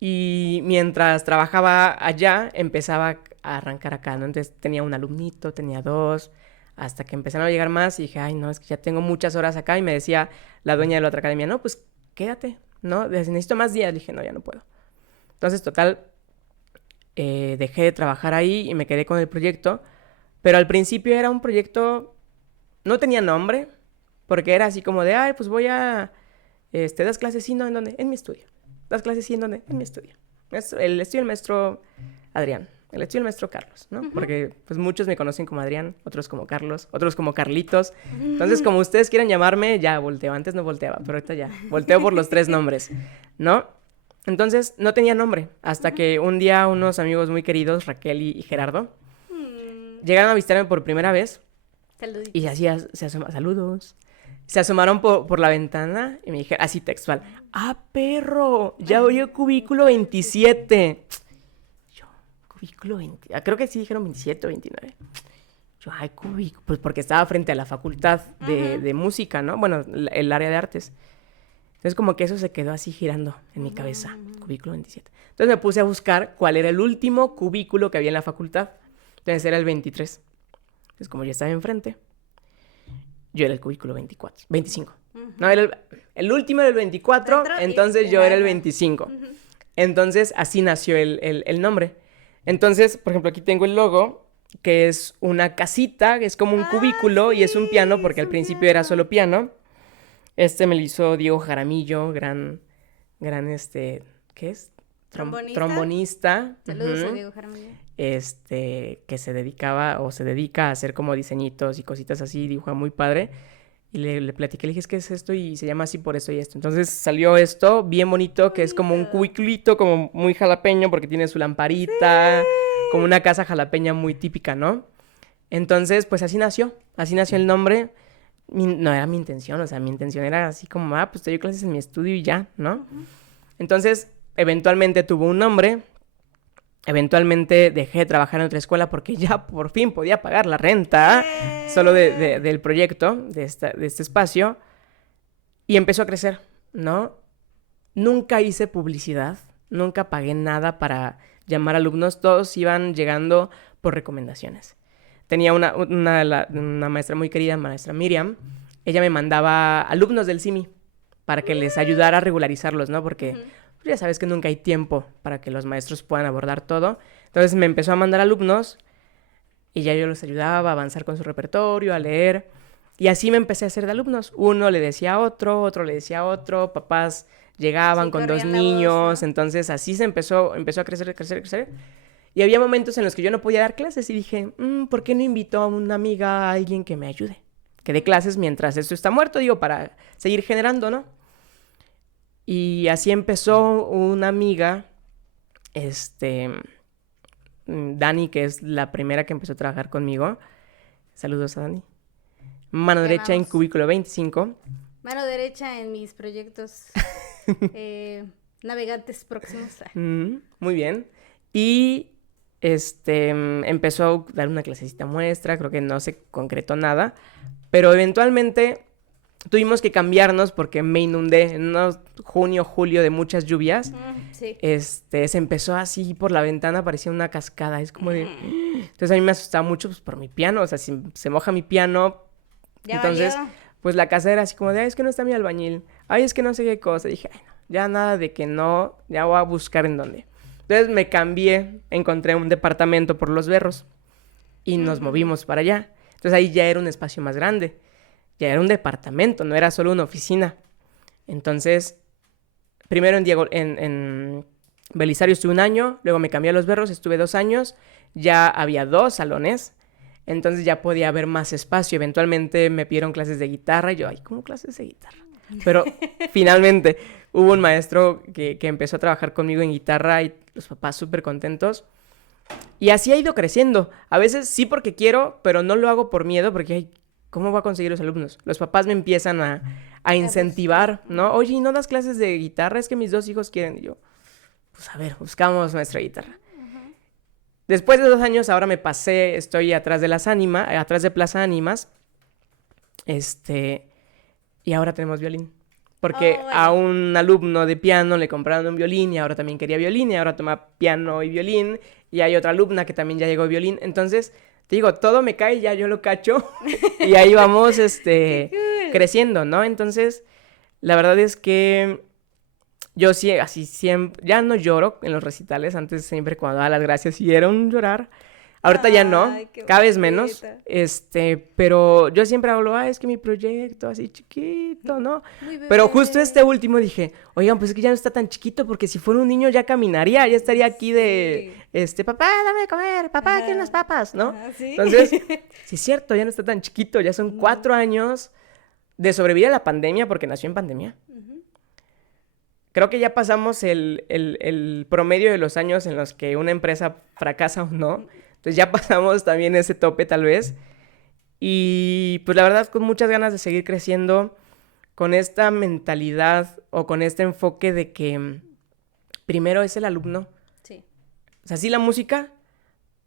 Y mientras trabajaba allá, empezaba a arrancar acá, ¿no? Entonces tenía un alumnito, tenía 2, hasta que empezaron a llegar más y dije, ay, no, es que ya tengo muchas horas acá. Y me decía la dueña de la otra academia, no, pues quédate, ¿no? Necesito más días. Le dije, no, ya no puedo. Entonces, total, dejé de trabajar ahí y me quedé con el proyecto. Pero al principio era un proyecto, no tenía nombre, porque era así como de, ay, pues voy a, das clases, sí, no, ¿en dónde? En mi estudio. Das clases, sí, ¿en dónde? En mi estudio. El estudio del maestro Adrián, el estudio del maestro Carlos, ¿no? Porque pues muchos me conocen como Adrián, otros como Carlos, otros como Carlitos. Entonces, como ustedes quieran llamarme, ya volteo. Antes no volteaba, pero ahorita ya. Volteo por los 3 nombres, ¿no? Entonces, no tenía nombre. Hasta que un día unos amigos muy queridos, Raquel y Gerardo, llegaron a visitarme por primera vez. Saluditos. Y así saludos. Se asomaron por la ventana y me dijeron, así textual, ¡ah, perro! Ya oí el cubículo 27. Yo, cubículo 20. Creo que sí dijeron 27 o 29. Yo, ay, cubículo. Pues porque estaba frente a la facultad de música, ¿no? Bueno, el área de artes. Entonces, como que eso se quedó así girando en mi cabeza. Cubículo 27. Entonces me puse a buscar cuál era el último cubículo que había en la facultad. Entonces era el 23. Entonces, como yo estaba enfrente, yo era el cubículo 25. No, era el último era el 24, entonces yo era el 25. Entonces, así nació el nombre. Entonces, por ejemplo, aquí tengo el logo, que es una casita, es como un cubículo y es un piano, porque al principio era solo piano. Me lo hizo Diego Jaramillo, gran, ¿qué es? Trombonista. Saludos a Diego Jaramillo. Que se dedicaba o se dedica a hacer como diseñitos y cositas así, dibuja muy padre. Y le platiqué, le dije, ¿qué es esto? Y se llama así por esto y esto. Entonces salió esto bien bonito, que es como un cubiculito, como muy jalapeño, porque tiene su lamparita, como una casa jalapeña muy típica, ¿no? Entonces, pues así nació el nombre. No era mi intención, o sea, mi intención era así como, pues te doy clases en mi estudio y ya, ¿no? Entonces, eventualmente tuvo un nombre. Eventualmente dejé de trabajar en otra escuela porque ya por fin podía pagar la renta solo del proyecto, de este espacio. Y empezó a crecer, ¿no? Nunca hice publicidad, nunca pagué nada para llamar alumnos. Todos iban llegando por recomendaciones. Tenía una maestra muy querida, maestra Miriam. Ella me mandaba alumnos del CIMI para que les ayudara a regularizarlos, ¿no? Porque ya sabes que nunca hay tiempo para que los maestros puedan abordar todo. Entonces me empezó a mandar alumnos y ya yo los ayudaba a avanzar con su repertorio, a leer. Y así me empecé a hacer de alumnos. Uno le decía a otro, otro le decía a otro, papás llegaban con 2 niños. Voz, ¿no? Entonces así se empezó a crecer. Y había momentos en los que yo no podía dar clases y dije, ¿por qué no invito a una amiga, a alguien que me ayude? Que dé clases mientras esto está muerto, digo, para seguir generando, ¿no? Y así empezó una amiga, Dani, que es la primera que empezó a trabajar conmigo. Saludos a Dani. Mano derecha en cubículo 25. Mano derecha en mis proyectos navegantes próximos. Muy bien. Y empezó a dar una clasecita muestra, creo que no se concretó nada, pero eventualmente tuvimos que cambiarnos porque me inundé en unos junio, julio de muchas lluvias. Sí. Se empezó así por la ventana, parecía una cascada, es como de... Entonces a mí me asustaba mucho pues, por mi piano, o sea, si se moja mi piano, ya entonces valió. Pues la casa era así como de, ay, es que no está mi albañil, ay, es que no sé qué cosa. Y dije, ay, no, ya nada de que no, ya voy a buscar en dónde. Entonces me cambié, encontré un departamento por Los Berros y nos movimos para allá. Entonces ahí ya era un espacio más grande, ya era un departamento, no era solo una oficina. Entonces, primero en Belisario estuve 1 año, luego me cambié a Los Berros, estuve 2 años, ya había 2 salones, entonces ya podía haber más espacio. Eventualmente me pidieron clases de guitarra y yo, ay, ¿cómo clases de guitarra? Pero finalmente hubo un maestro que empezó a trabajar conmigo en guitarra y los papás súper contentos. Y así ha ido creciendo. A veces sí porque quiero, pero no lo hago por miedo porque, ay, ¿cómo voy a conseguir los alumnos? Los papás me empiezan a incentivar, ¿no? Oye, ¿y no das clases de guitarra? Es que mis 2 hijos quieren. Y yo, pues a ver, buscamos nuestra guitarra. Después de 2 años, ahora me pasé, estoy atrás de Plaza Ánimas, y ahora tenemos violín. Porque a un alumno de piano le compraron un violín y ahora también quería violín y ahora toma piano y violín y hay otra alumna que también ya llegó a violín. Entonces, te digo, todo me cae, ya yo lo cacho y ahí vamos, creciendo, ¿no? Entonces, la verdad es que yo sí, así siempre, ya no lloro en los recitales, antes siempre cuando daba las gracias sí era un llorar. Ahorita ya no, cada vez menos, pero yo siempre hablo, es que mi proyecto así chiquito, ¿no? Pero justo este último dije, oigan, pues es que ya no está tan chiquito, porque si fuera un niño ya caminaría, ya estaría aquí de, papá, dame de comer, papá, quiero unas papas, ¿no? ¿Sí? Entonces, sí es cierto, ya no está tan chiquito, ya son 4 años de sobrevivir a la pandemia, porque nació en pandemia. Creo que ya pasamos el promedio de los años en los que una empresa fracasa o no. Entonces ya pasamos también ese tope tal vez. Y pues la verdad con muchas ganas de seguir creciendo con esta mentalidad o con este enfoque de que primero es el alumno. Sí. O sea, sí la música,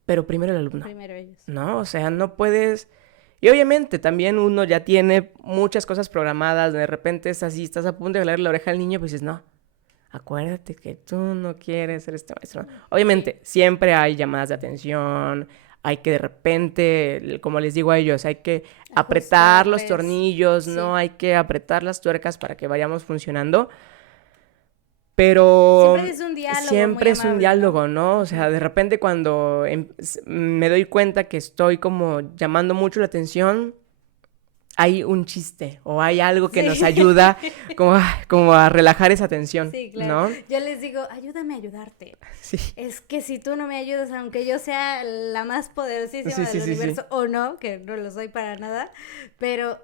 pero primero el alumno. Primero ellos. No, o sea, no puedes... Y obviamente también uno ya tiene muchas cosas programadas. De repente es así, estás a punto de jalarle la oreja al niño, pues dices, no. Acuérdate que tú no quieres ser este maestro. Obviamente, siempre hay llamadas de atención, hay que de repente, como les digo a ellos, hay que apretar los tornillos, ¿no? Hay que apretar las tuercas para que vayamos funcionando. Pero siempre es un diálogo, ¿no? O sea, de repente cuando me doy cuenta que estoy como llamando mucho la atención, hay un chiste o hay algo que nos ayuda como a relajar esa tensión, sí, claro. ¿no? Yo les digo, ayúdame a ayudarte. Sí. Es que si tú no me ayudas, aunque yo sea la más poderosísima del universo, o no, que no lo soy para nada, pero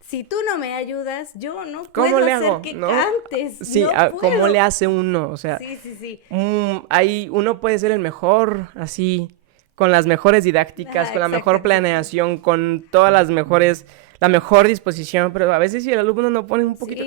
si tú no me ayudas, yo no puedo hacer que cantes. Sí, no ¿cómo le hace uno? O sea, sí. Uno puede ser el mejor, así, con las mejores didácticas, con la mejor planeación, con todas las mejores, la mejor disposición, pero a veces si el alumno no pone un poquito,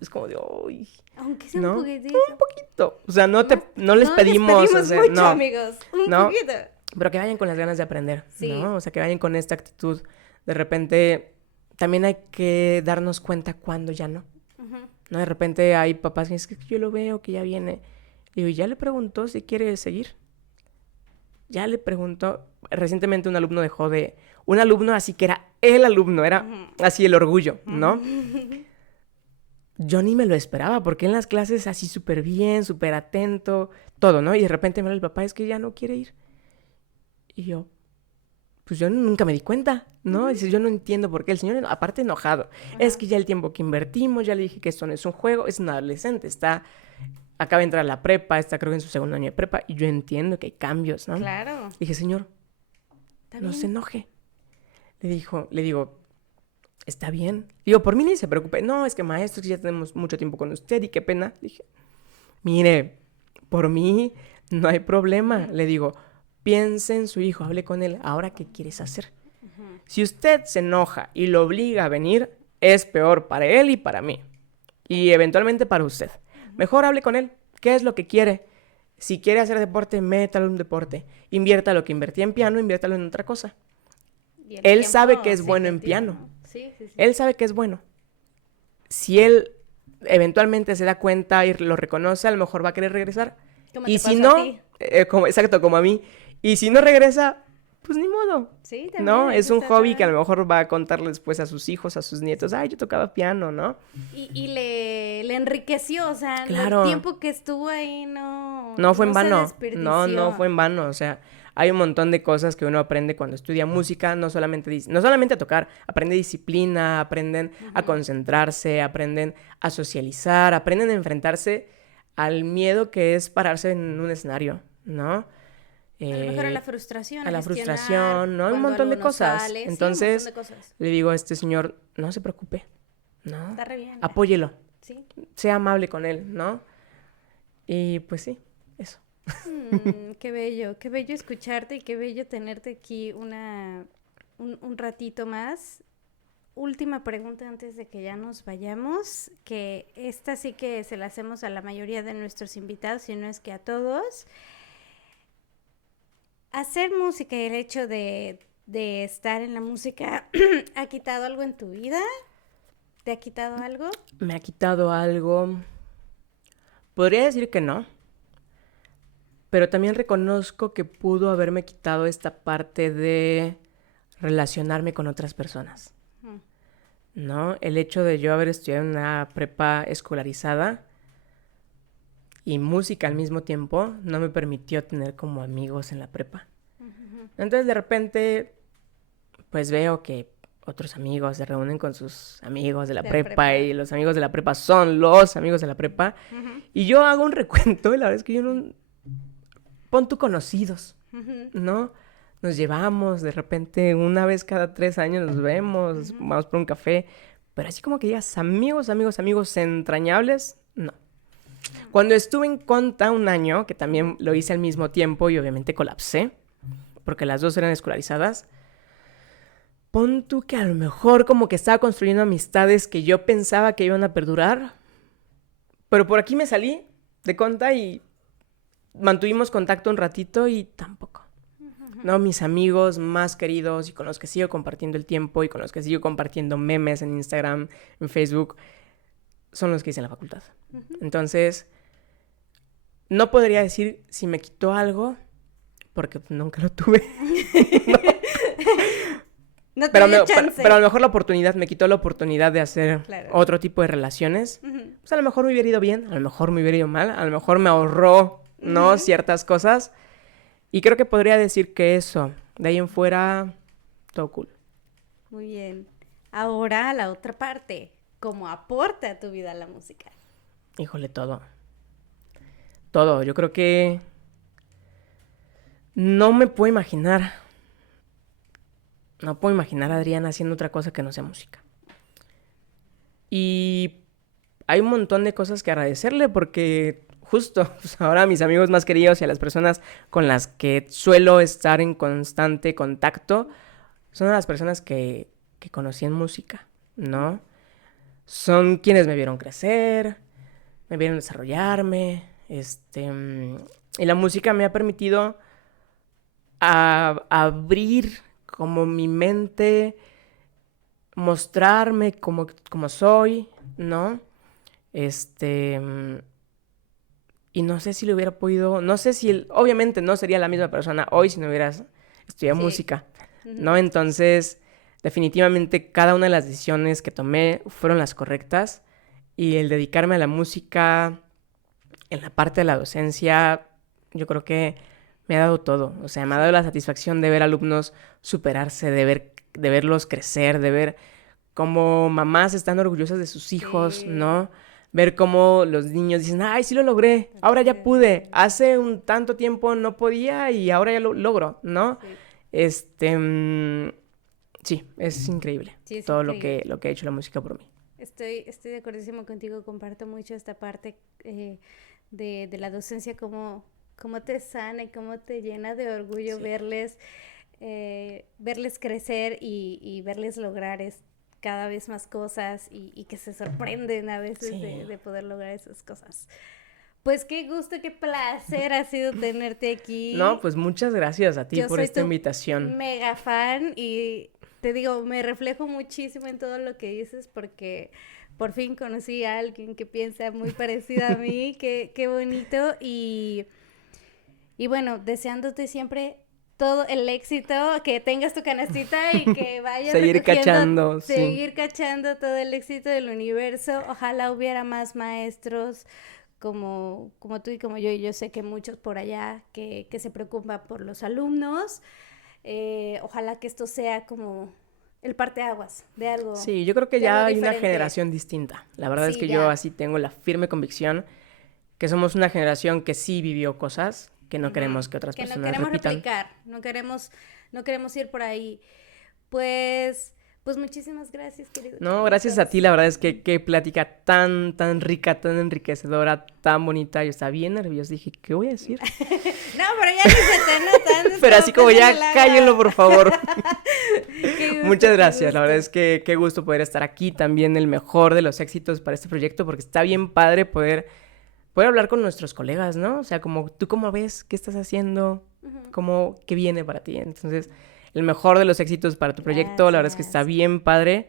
es como de, uy, aunque sea un poquitito. Un poquito, o sea, no les pedimos, o sea, mucho, no, amigos, un poquito. Pero que vayan con las ganas de aprender, ¿no? O sea, que vayan con esta actitud. De repente, también hay que darnos cuenta cuando ya no. ¿No? De repente hay papás que dicen, es que yo lo veo, que ya viene. Digo, ¿ya le preguntó si quiere seguir? Ya le preguntó. Recientemente un alumno un alumno así que era el alumno, era así el orgullo, ¿no? Yo ni me lo esperaba, porque en las clases así súper bien, súper atento, todo, ¿no? Y de repente me habla el papá, es que ya no quiere ir. Y yo, pues yo nunca me di cuenta, ¿no? Dice, yo no entiendo por qué. El señor, aparte enojado, es que ya el tiempo que invertimos, ya le dije que esto no es un juego, es un adolescente, acaba de entrar a la prepa, está creo que en su 2.º año de prepa, y yo entiendo que hay cambios, ¿no? Claro. Dije, señor, no se enoje. Le digo, está bien. Digo, por mí ni se preocupe. No, es que maestro, que ya tenemos mucho tiempo con usted y qué pena. Dije, mire, por mí no hay problema. Le digo, piense en su hijo, hable con él. ¿Ahora qué quieres hacer? Si usted se enoja y lo obliga a venir, es peor para él y para mí. Y eventualmente para usted. Mejor hable con él. ¿Qué es lo que quiere? Si quiere hacer deporte, métalo en un deporte. Invierta lo que invertía en piano, inviértalo en otra cosa. Él sabe que es bueno en piano. Sí. Él sabe que es bueno. Si él eventualmente se da cuenta y lo reconoce, a lo mejor va a querer regresar. Y si no, exacto, como a mí. Y si no regresa, pues ni modo. Sí, también. ¿No? Es un hobby que a lo mejor va a contarle después a sus hijos, a sus nietos. Ay, yo tocaba piano, ¿no? Y le enriqueció, o sea, claro. El tiempo que estuvo ahí no fue en vano. No fue en vano, o sea, hay un montón de cosas que uno aprende cuando estudia música, no solamente a tocar, aprende disciplina, aprenden a concentrarse, aprenden a socializar, aprenden a enfrentarse al miedo que es pararse en un escenario, ¿no? A lo mejor a la frustración. A la frustración, ¿no? Un montón de cosas. Entonces, un montón de cosas. Le digo a este señor, no se preocupe, ¿no? Está re bien. Apóyelo. Sí. Sea amable con él, ¿no? Y pues sí, eso. Qué bello escucharte y qué bello tenerte aquí un ratito más. Última pregunta antes de que ya nos vayamos, que esta sí que se la hacemos a la mayoría de nuestros invitados, si no es que a todos. ¿hacer música y el hecho de estar en la música ha quitado algo en tu vida? ¿Te ha quitado algo? ¿Me ha quitado algo? Podría decir que no, pero también reconozco que pudo haberme quitado esta parte de relacionarme con otras personas, ¿no? El hecho de yo haber estudiado en una prepa escolarizada y música al mismo tiempo no me permitió tener como amigos en la prepa. Entonces de repente pues veo que otros amigos se reúnen con sus amigos de la prepa y los amigos de la prepa son los amigos de la prepa. Y yo hago un recuento y la verdad es que yo no... Pon tú conocidos, ¿no? Nos llevamos, de repente una vez cada 3 años nos vemos, vamos por un café. Pero así como que digas amigos entrañables, no. Cuando estuve en Conta un año, que también lo hice al mismo tiempo y obviamente colapsé, porque las dos eran escolarizadas, pon tú que a lo mejor como que estaba construyendo amistades que yo pensaba que iban a perdurar, pero por aquí me salí de Conta y mantuvimos contacto un ratito y tampoco. No, mis amigos más queridos y con los que sigo compartiendo el tiempo y con los que sigo compartiendo memes en Instagram, en Facebook, son los que hice en la facultad. Entonces, no podría decir si me quitó algo, porque nunca lo tuve. No pero, chance. pero a lo mejor me quitó la oportunidad de hacer otro tipo de relaciones. Pues a lo mejor me hubiera ido bien, a lo mejor me hubiera ido mal, a lo mejor me ahorró, ¿no? Ciertas cosas. Y creo que podría decir que eso, de ahí en fuera, todo cool. Muy bien. Ahora la otra parte, ¿cómo aporta a tu vida la música? Híjole, todo. Todo, yo creo que no me puedo imaginar. No puedo imaginar a Adriana haciendo otra cosa que no sea música. Y hay un montón de cosas que agradecerle porque justo pues ahora a mis amigos más queridos y a las personas con las que suelo estar en constante contacto son las personas que conocí en música, ¿no? Son quienes me vieron crecer, me vieron desarrollarme, y la música me ha permitido abrir como mi mente, mostrarme como soy, ¿no? Y no sé si lo hubiera podido, no sé si, obviamente no sería la misma persona hoy si no hubieras estudiado música, ¿no? Entonces, definitivamente cada una de las decisiones que tomé fueron las correctas y el dedicarme a la música en la parte de la docencia, yo creo que me ha dado todo. O sea, me ha dado la satisfacción de ver alumnos superarse, de verlos crecer, de ver cómo mamás están orgullosas de sus hijos, ¿no? Ver cómo los niños dicen, ay, sí lo logré, ahora ya pude. Hace un tanto tiempo no podía y ahora ya lo logro, ¿no? Sí, es increíble todo increíble. Lo que ha hecho la música por mí. Estoy de acuerdísimo contigo, comparto mucho esta parte de la docencia, cómo te sana y cómo te llena de orgullo verles crecer y verles lograr cada vez más cosas y que se sorprenden a veces de poder lograr esas cosas. Pues qué gusto, qué placer ha sido tenerte aquí. No, pues muchas gracias a ti por esta invitación. Mega fan y te digo, me reflejo muchísimo en todo lo que dices porque por fin conocí a alguien que piensa muy parecido a mí, qué bonito y bueno, deseándote siempre todo el éxito, que tengas tu canastita y que vayas seguir cachando todo el éxito del universo. Ojalá hubiera más maestros como tú y como yo, y yo sé que muchos por allá que se preocupan por los alumnos. Ojalá que esto sea como el parteaguas de algo. Sí, yo creo que ya hay diferente. Una generación distinta. La verdad es que yo así tengo la firme convicción que somos una generación que sí vivió cosas que no queremos que otras personas repitan. No queremos replicar, no queremos ir por ahí. Pues muchísimas gracias, querido. No, gracias a ti, la verdad es que qué plática tan rica, tan enriquecedora, tan bonita. Yo estaba bien nerviosa, dije, ¿qué voy a decir? No, pero ya ni se te nota. Pero así como ya, cállenlo, por favor. Muchas gracias, la verdad es que qué gusto poder estar aquí, también el mejor de los éxitos para este proyecto, porque está bien padre poder hablar con nuestros colegas, ¿no? O sea, como, ¿tú cómo ves? ¿Qué estás haciendo? qué viene para ti. Entonces, el mejor de los éxitos para tu proyecto. La verdad es que está bien padre.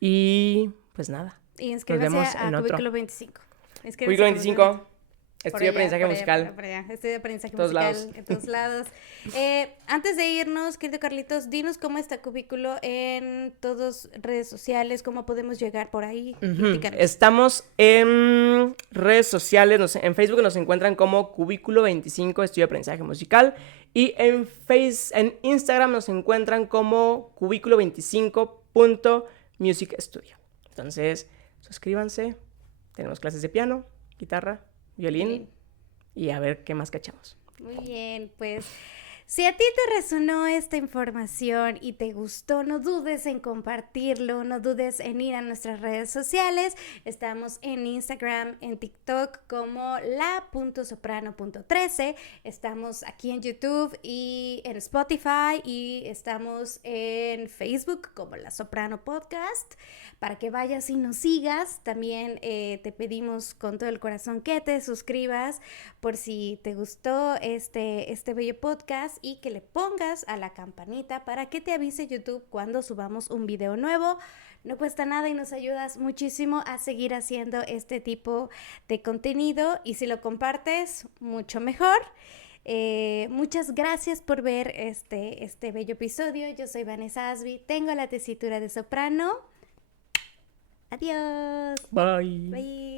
Y pues nada. Y inscríbase a Cubículo 25. Cubículo 25. Estudio aprendizaje musical. Estudio aprendizaje musical en todos lados. Antes de irnos, querido Carlitos, dinos cómo está Cubículo en todas redes sociales, cómo podemos llegar por ahí. Estamos en redes sociales, en Facebook nos encuentran como Cubículo 25, Estudio aprendizaje musical. Y en Instagram nos encuentran como Cubículo25.music studio. Entonces, suscríbanse. Tenemos clases de piano, guitarra, violín y a ver qué más cachamos. Muy bien, pues si a ti te resonó esta información y te gustó, no dudes en compartirlo, no dudes en ir a nuestras redes sociales. Estamos en Instagram, en TikTok como la.soprano.13. Estamos aquí en YouTube y en Spotify y estamos en Facebook como La Soprano Podcast. Para que vayas y nos sigas, también te pedimos con todo el corazón que te suscribas por si te gustó este bello podcast y que le pongas a la campanita para que te avise YouTube cuando subamos un video nuevo. No cuesta nada y nos ayudas muchísimo a seguir haciendo este tipo de contenido y si lo compartes, mucho mejor. Muchas gracias por ver este bello episodio. Yo soy Vanessa Asby, tengo la tesitura de soprano. Adiós. Bye. Bye.